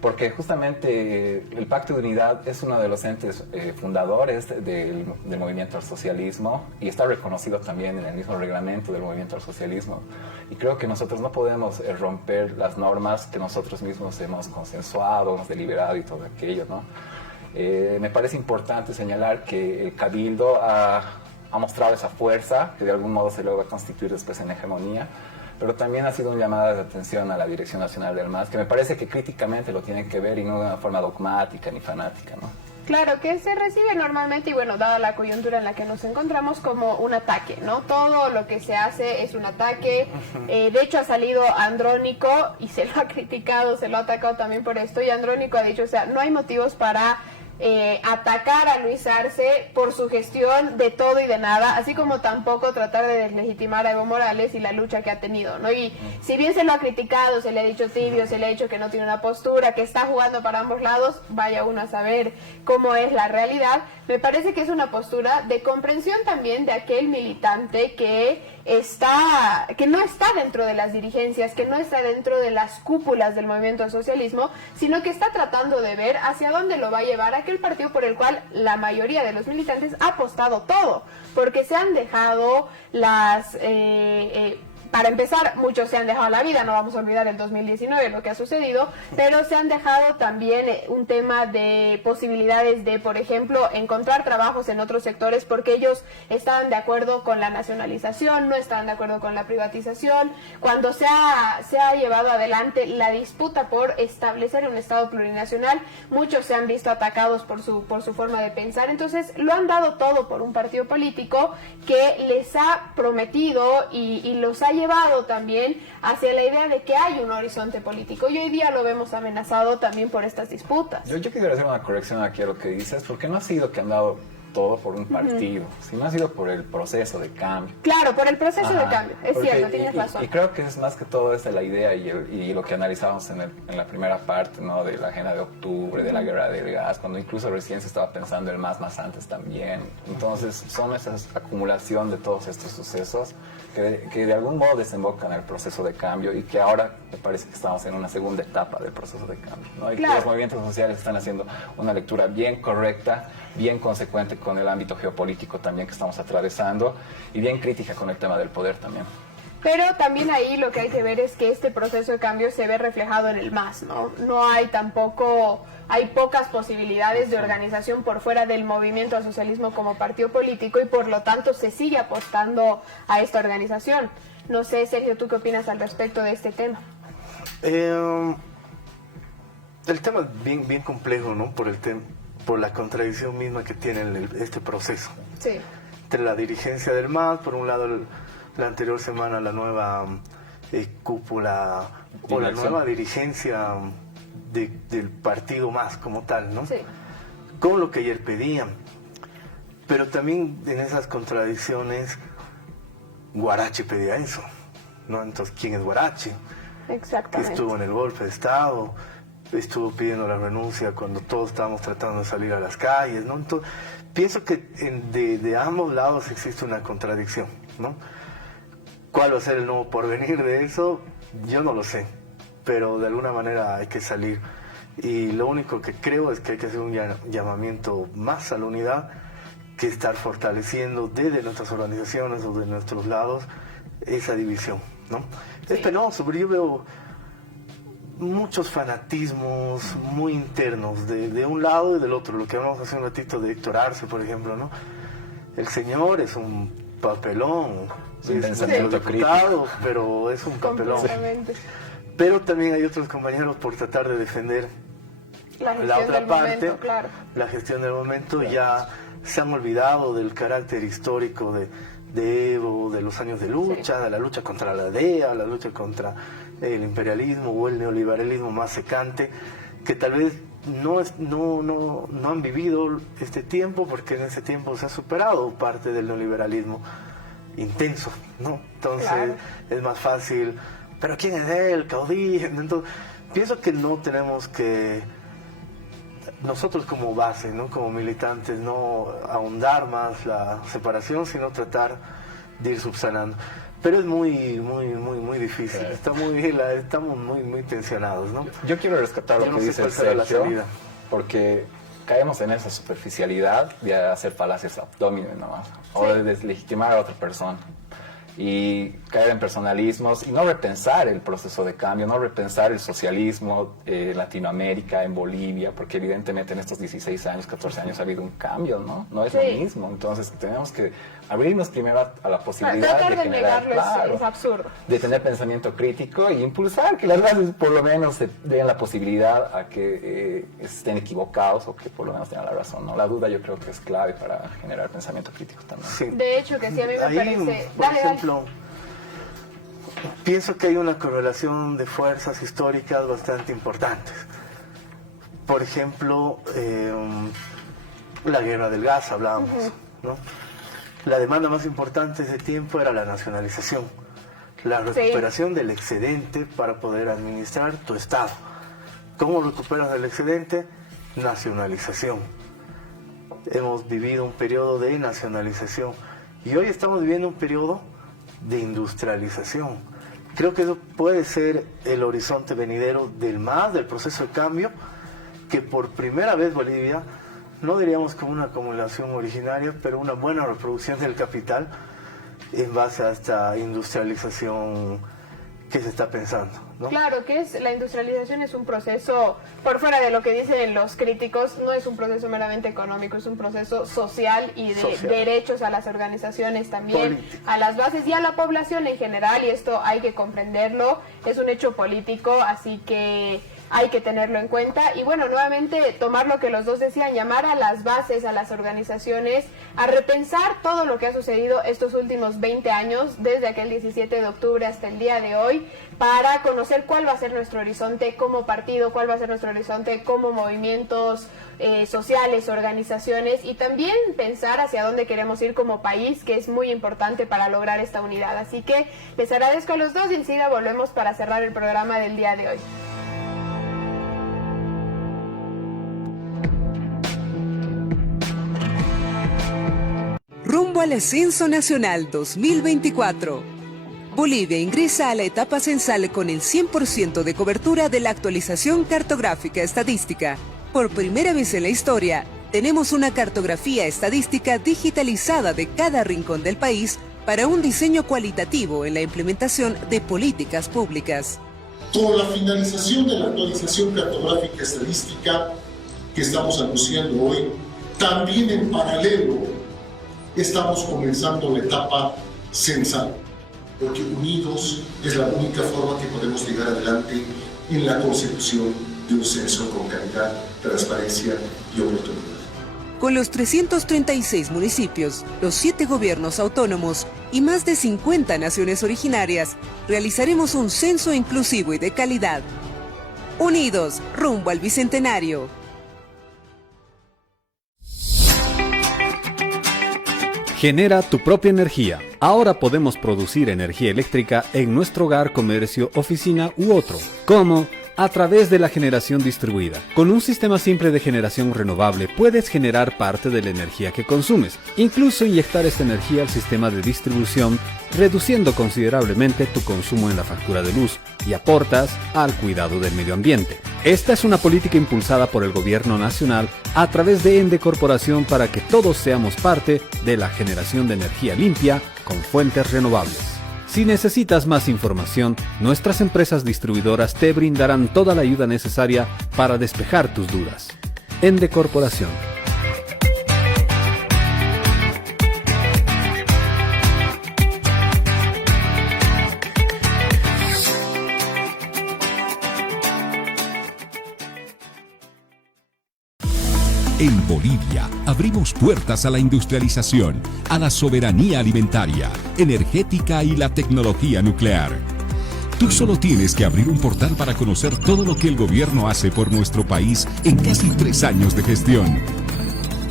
Porque justamente el Pacto de Unidad es uno de los entes fundadores del movimiento al socialismo, y está reconocido también en el mismo reglamento del movimiento al socialismo. Y creo que nosotros no podemos romper las normas que nosotros mismos hemos consensuado, hemos deliberado y todo aquello, ¿no? Me parece importante señalar que el Cabildo ha mostrado esa fuerza que de algún modo se logra constituir después en hegemonía, pero también ha sido una llamada de atención a la Dirección Nacional del MAS, que me parece que críticamente lo tienen que ver y no de una forma dogmática ni fanática, ¿no? Claro, que se recibe normalmente, y bueno, dada la coyuntura en la que nos encontramos, como un ataque, ¿no? Todo lo que se hace es un ataque. De hecho, ha salido Andrónico y se lo ha criticado, se lo ha atacado también por esto, y Andrónico ha dicho, o sea, no hay motivos para atacar a Luis Arce por su gestión de todo y de nada, así como tampoco tratar de deslegitimar a Evo Morales y la lucha que ha tenido, ¿no? Y si bien se lo ha criticado, se le ha dicho tibio, se le ha dicho que no tiene una postura, que está jugando para ambos lados, vaya uno a saber cómo es la realidad. Me parece que es una postura de comprensión también de aquel militante que no está dentro de las dirigencias, que no está dentro de las cúpulas del movimiento al socialismo, sino que está tratando de ver hacia dónde lo va a llevar aquel partido por el cual la mayoría de los militantes ha apostado todo, porque se han dejado para empezar, muchos se han dejado la vida, no vamos a olvidar el 2019, lo que ha sucedido, pero se han dejado también un tema de posibilidades de, por ejemplo, encontrar trabajos en otros sectores, porque ellos estaban de acuerdo con la nacionalización, no estaban de acuerdo con la privatización. Cuando se ha llevado adelante la disputa por establecer un Estado plurinacional, muchos se han visto atacados por su forma de pensar. Entonces, lo han dado todo por un partido político que les ha prometido y los ha llevado también hacia la idea de que hay un horizonte político, y hoy día lo vemos amenazado también por estas disputas. Yo quisiera hacer una corrección aquí a lo que dices, porque no ha sido que han dado todo por un partido, sino ha sido por el proceso de cambio. Claro, por el proceso de cambio, es cierto, tienes razón. Y creo que es más que todo esa la idea y lo que analizábamos en la primera parte, ¿no? De la agenda de octubre, de la guerra del gas, cuando incluso recién se estaba pensando el más antes también. Entonces son esa acumulación de todos estos sucesos que de algún modo desembocan en el proceso de cambio, y que ahora me parece que estamos en una segunda etapa del proceso de cambio, ¿no? Y que los movimientos sociales están haciendo una lectura bien correcta, bien consecuente con el ámbito geopolítico también que estamos atravesando, y bien crítica con el tema del poder también. Pero también ahí lo que hay que ver es que este proceso de cambio se ve reflejado en el MAS, ¿no? No hay tampoco, hay pocas posibilidades de organización por fuera del movimiento al socialismo como partido político, y por lo tanto se sigue apostando a esta organización. No sé, Sergio, ¿tú qué opinas al respecto de este tema? El tema es bien complejo, ¿no? Por la contradicción misma que tiene este proceso. Sí. Entre la dirigencia del MAS, por un lado, la anterior semana la nueva cúpula o la nueva dirigencia del partido MAS como tal, ¿no? Sí. Con lo que ayer pedían. Pero también en esas contradicciones, Guarache pedía eso, ¿no? Entonces, ¿quién es Guarache? Exactamente. Que estuvo en el golpe de Estado, estuvo pidiendo la renuncia cuando todos estábamos tratando de salir a las calles, ¿no? Entonces, pienso que de ambos lados existe una contradicción, ¿no? ¿Cuál va a ser el nuevo porvenir de eso? Yo no lo sé, pero de alguna manera hay que salir. Y lo único que creo es que hay que hacer un llamamiento más a la unidad, que estar fortaleciendo desde nuestras organizaciones o de nuestros lados esa división, ¿no? Sí. Es penoso, pero yo muchos fanatismos muy internos de un lado y del otro. Lo que hablamos hace un ratito de Héctor Arce, por ejemplo, ¿no? El señor es un papelón, es un diputado, pero es un papelón. Pero también hay otros compañeros por tratar de defender la otra parte, momento, claro. La gestión del momento, claro. Ya se han olvidado del carácter histórico de Evo, de los años de lucha, de la lucha contra la DEA, la lucha contra el imperialismo o el neoliberalismo más secante, que tal vez no han vivido este tiempo, porque en ese tiempo se ha superado parte del neoliberalismo intenso, ¿no? Entonces claro. Es más fácil, pero ¿quién es él? Caudillo. Entonces, pienso que no tenemos que, nosotros como base, ¿no? Como militantes, no ahondar más la separación, sino tratar de ir subsanando. Pero es muy difícil. Estamos muy tensionados, ¿no? Yo quiero rescatar lo que dice Sergio, porque caemos en esa superficialidad de hacer falacias abdominales nomás, o de deslegitimar a otra persona. Y caer en personalismos y no repensar el proceso de cambio, no repensar el socialismo en Latinoamérica, en Bolivia, porque evidentemente en estos 16 años, 14 años ha habido un cambio, ¿no? No es lo mismo. Entonces tenemos que abrirnos primero a la posibilidad de generar, es absurdo. De tener pensamiento crítico e impulsar que las bases por lo menos den la posibilidad a que estén equivocados o que por lo menos tengan la razón, ¿no? La duda yo creo que es clave para generar pensamiento crítico también. Sí. De hecho, que sí, a mí me parece... Por ejemplo, pienso que hay una correlación de fuerzas históricas bastante importantes. Por ejemplo, la guerra del gas, hablábamos, ¿no? La demanda más importante de ese tiempo era la nacionalización, la recuperación del excedente para poder administrar tu Estado. ¿Cómo recuperas el excedente? Nacionalización. Hemos vivido un periodo de nacionalización y hoy estamos viviendo un periodo de industrialización. Creo que eso puede ser el horizonte venidero del proceso de cambio, que por primera vez Bolivia, no diríamos como una acumulación originaria, pero una buena reproducción del capital en base a esta industrialización que se está pensando, ¿no? Claro, que la industrialización es un proceso, por fuera de lo que dicen los críticos, no es un proceso meramente económico, es un proceso social y de derechos a las organizaciones también, político, a las bases y a la población en general, y esto hay que comprenderlo, es un hecho político, así que hay que tenerlo en cuenta. Y bueno, nuevamente tomar lo que los dos decían, llamar a las bases, a las organizaciones, a repensar todo lo que ha sucedido estos últimos 20 años, desde aquel 17 de octubre hasta el día de hoy, para conocer cuál va a ser nuestro horizonte como partido, cuál va a ser nuestro horizonte como movimientos sociales, organizaciones, y también pensar hacia dónde queremos ir como país, que es muy importante para lograr esta unidad. Así que les agradezco a los dos y enseguida volvemos para cerrar el programa del día de hoy. Rumbo al Ascenso Nacional 2024. Bolivia ingresa a la etapa censal con el 100% de cobertura de la actualización cartográfica estadística. Por primera vez en la historia, tenemos una cartografía estadística digitalizada de cada rincón del país para un diseño cualitativo en la implementación de políticas públicas. Con la finalización de la actualización cartográfica estadística que estamos anunciando hoy, también en paralelo estamos comenzando la etapa censal, porque unidos es la única forma que podemos llegar adelante en la consecución de un censo con calidad, transparencia y oportunidad. Con los 336 municipios, los 7 gobiernos autónomos y más de 50 naciones originarias, realizaremos un censo inclusivo y de calidad. Unidos, rumbo al Bicentenario. Genera tu propia energía. Ahora podemos producir energía eléctrica en nuestro hogar, comercio, oficina u otro. ¿Cómo? A través de la generación distribuida. Con un sistema simple de generación renovable puedes generar parte de la energía que consumes, incluso inyectar esta energía al sistema de distribución, reduciendo considerablemente tu consumo en la factura de luz y aportas al cuidado del medio ambiente. Esta es una política impulsada por el Gobierno Nacional a través de Ende Corporación para que todos seamos parte de la generación de energía limpia con fuentes renovables. Si necesitas más información, nuestras empresas distribuidoras te brindarán toda la ayuda necesaria para despejar tus dudas. Ende Corporación. En Bolivia abrimos puertas a la industrialización, a la soberanía alimentaria, energética y la tecnología nuclear. Tú solo tienes que abrir un portal para conocer todo lo que el gobierno hace por nuestro país en casi 3 años de gestión.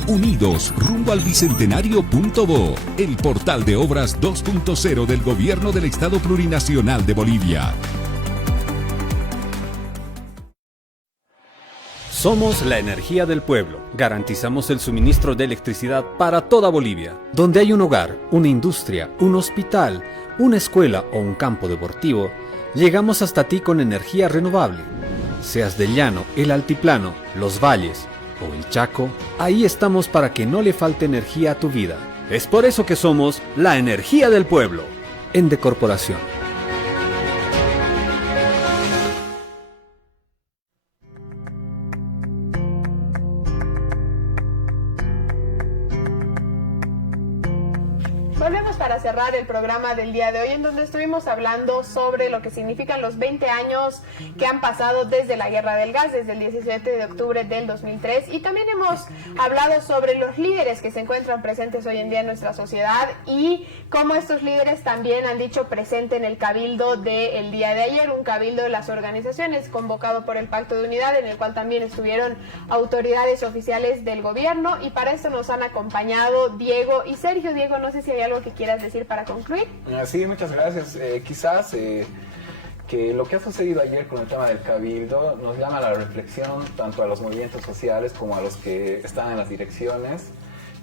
Unidos rumbo al bicentenario.bo, el portal de obras 2.0 del Gobierno del Estado Plurinacional de Bolivia. Somos la energía del pueblo. Garantizamos el suministro de electricidad para toda Bolivia. Donde hay un hogar, una industria, un hospital, una escuela o un campo deportivo, llegamos hasta ti con energía renovable. Seas del llano, el altiplano, los valles o el Chaco, ahí estamos para que no le falte energía a tu vida. Es por eso que somos la energía del pueblo. Ende Corporación. Volvemos para cerrar el programa del día de hoy, en donde estuvimos hablando sobre lo que significan los 20 años que han pasado desde la Guerra del Gas, desde el 17 de octubre del 2003, y también hemos hablado sobre los líderes que se encuentran presentes hoy en día en nuestra sociedad y cómo estos líderes también han dicho presente en el cabildo del día de ayer, un cabildo de las organizaciones convocado por el Pacto de Unidad, en el cual también estuvieron autoridades oficiales del gobierno, y para esto nos han acompañado Diego y Sergio. Diego, no sé si hay algo que quieras decir para concluir. Sí, muchas gracias. Quizás que lo que ha sucedido ayer con el tema del cabildo nos llama a la reflexión tanto a los movimientos sociales como a los que están en las direcciones,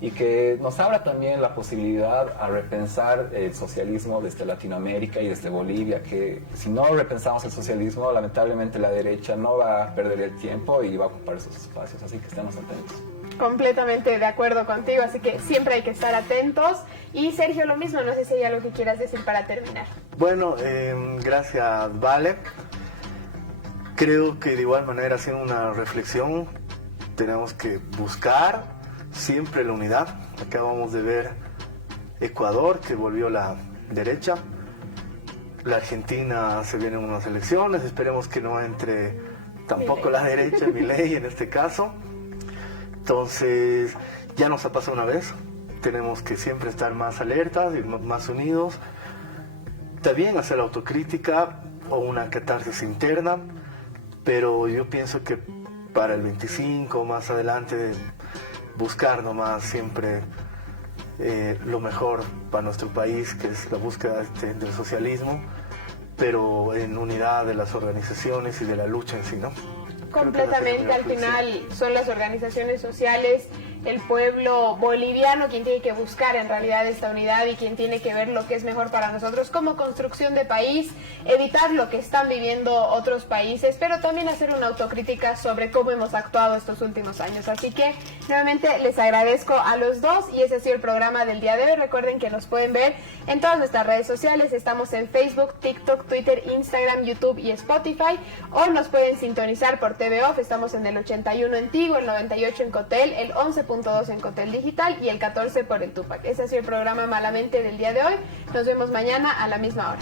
y que nos abra también la posibilidad a repensar el socialismo desde Latinoamérica y desde Bolivia, que si no repensamos el socialismo, lamentablemente la derecha no va a perder el tiempo y va a ocupar esos espacios, así que estemos atentos. Completamente de acuerdo contigo, así que siempre hay que estar atentos. Y Sergio, lo mismo, no sé si hay algo que quieras decir para terminar. Bueno, gracias, Vale. Creo que de igual manera, haciendo una reflexión, tenemos que buscar siempre la unidad. Acabamos de ver Ecuador, que volvió la derecha. La Argentina, se vienen unas elecciones, esperemos que no entre tampoco la derecha, Milei en este caso. Entonces, ya nos ha pasado una vez, tenemos que siempre estar más alertas y más unidos. También hacer autocrítica o una catarsis interna, pero yo pienso que para el 25 más adelante buscar nomás siempre lo mejor para nuestro país, que es la búsqueda del socialismo, pero en unidad de las organizaciones y de la lucha en sí, ¿no? Completamente, al final son las organizaciones sociales, el pueblo boliviano quien tiene que buscar en realidad esta unidad y quien tiene que ver lo que es mejor para nosotros como construcción de país, evitar lo que están viviendo otros países, pero también hacer una autocrítica sobre cómo hemos actuado estos últimos años. Así que nuevamente les agradezco a los dos y ese ha sido el programa del día de hoy. Recuerden que nos pueden ver en todas nuestras redes sociales, estamos en Facebook, TikTok, Twitter, Instagram, YouTube y Spotify, o nos pueden sintonizar por TV Off. Estamos en el 81 en Tigo, el 98 en Cotel, el 11.2 en Cotel Digital y el 14 por el Tupac. Ese ha sido el programa Malamente del día de hoy. Nos vemos mañana a la misma hora.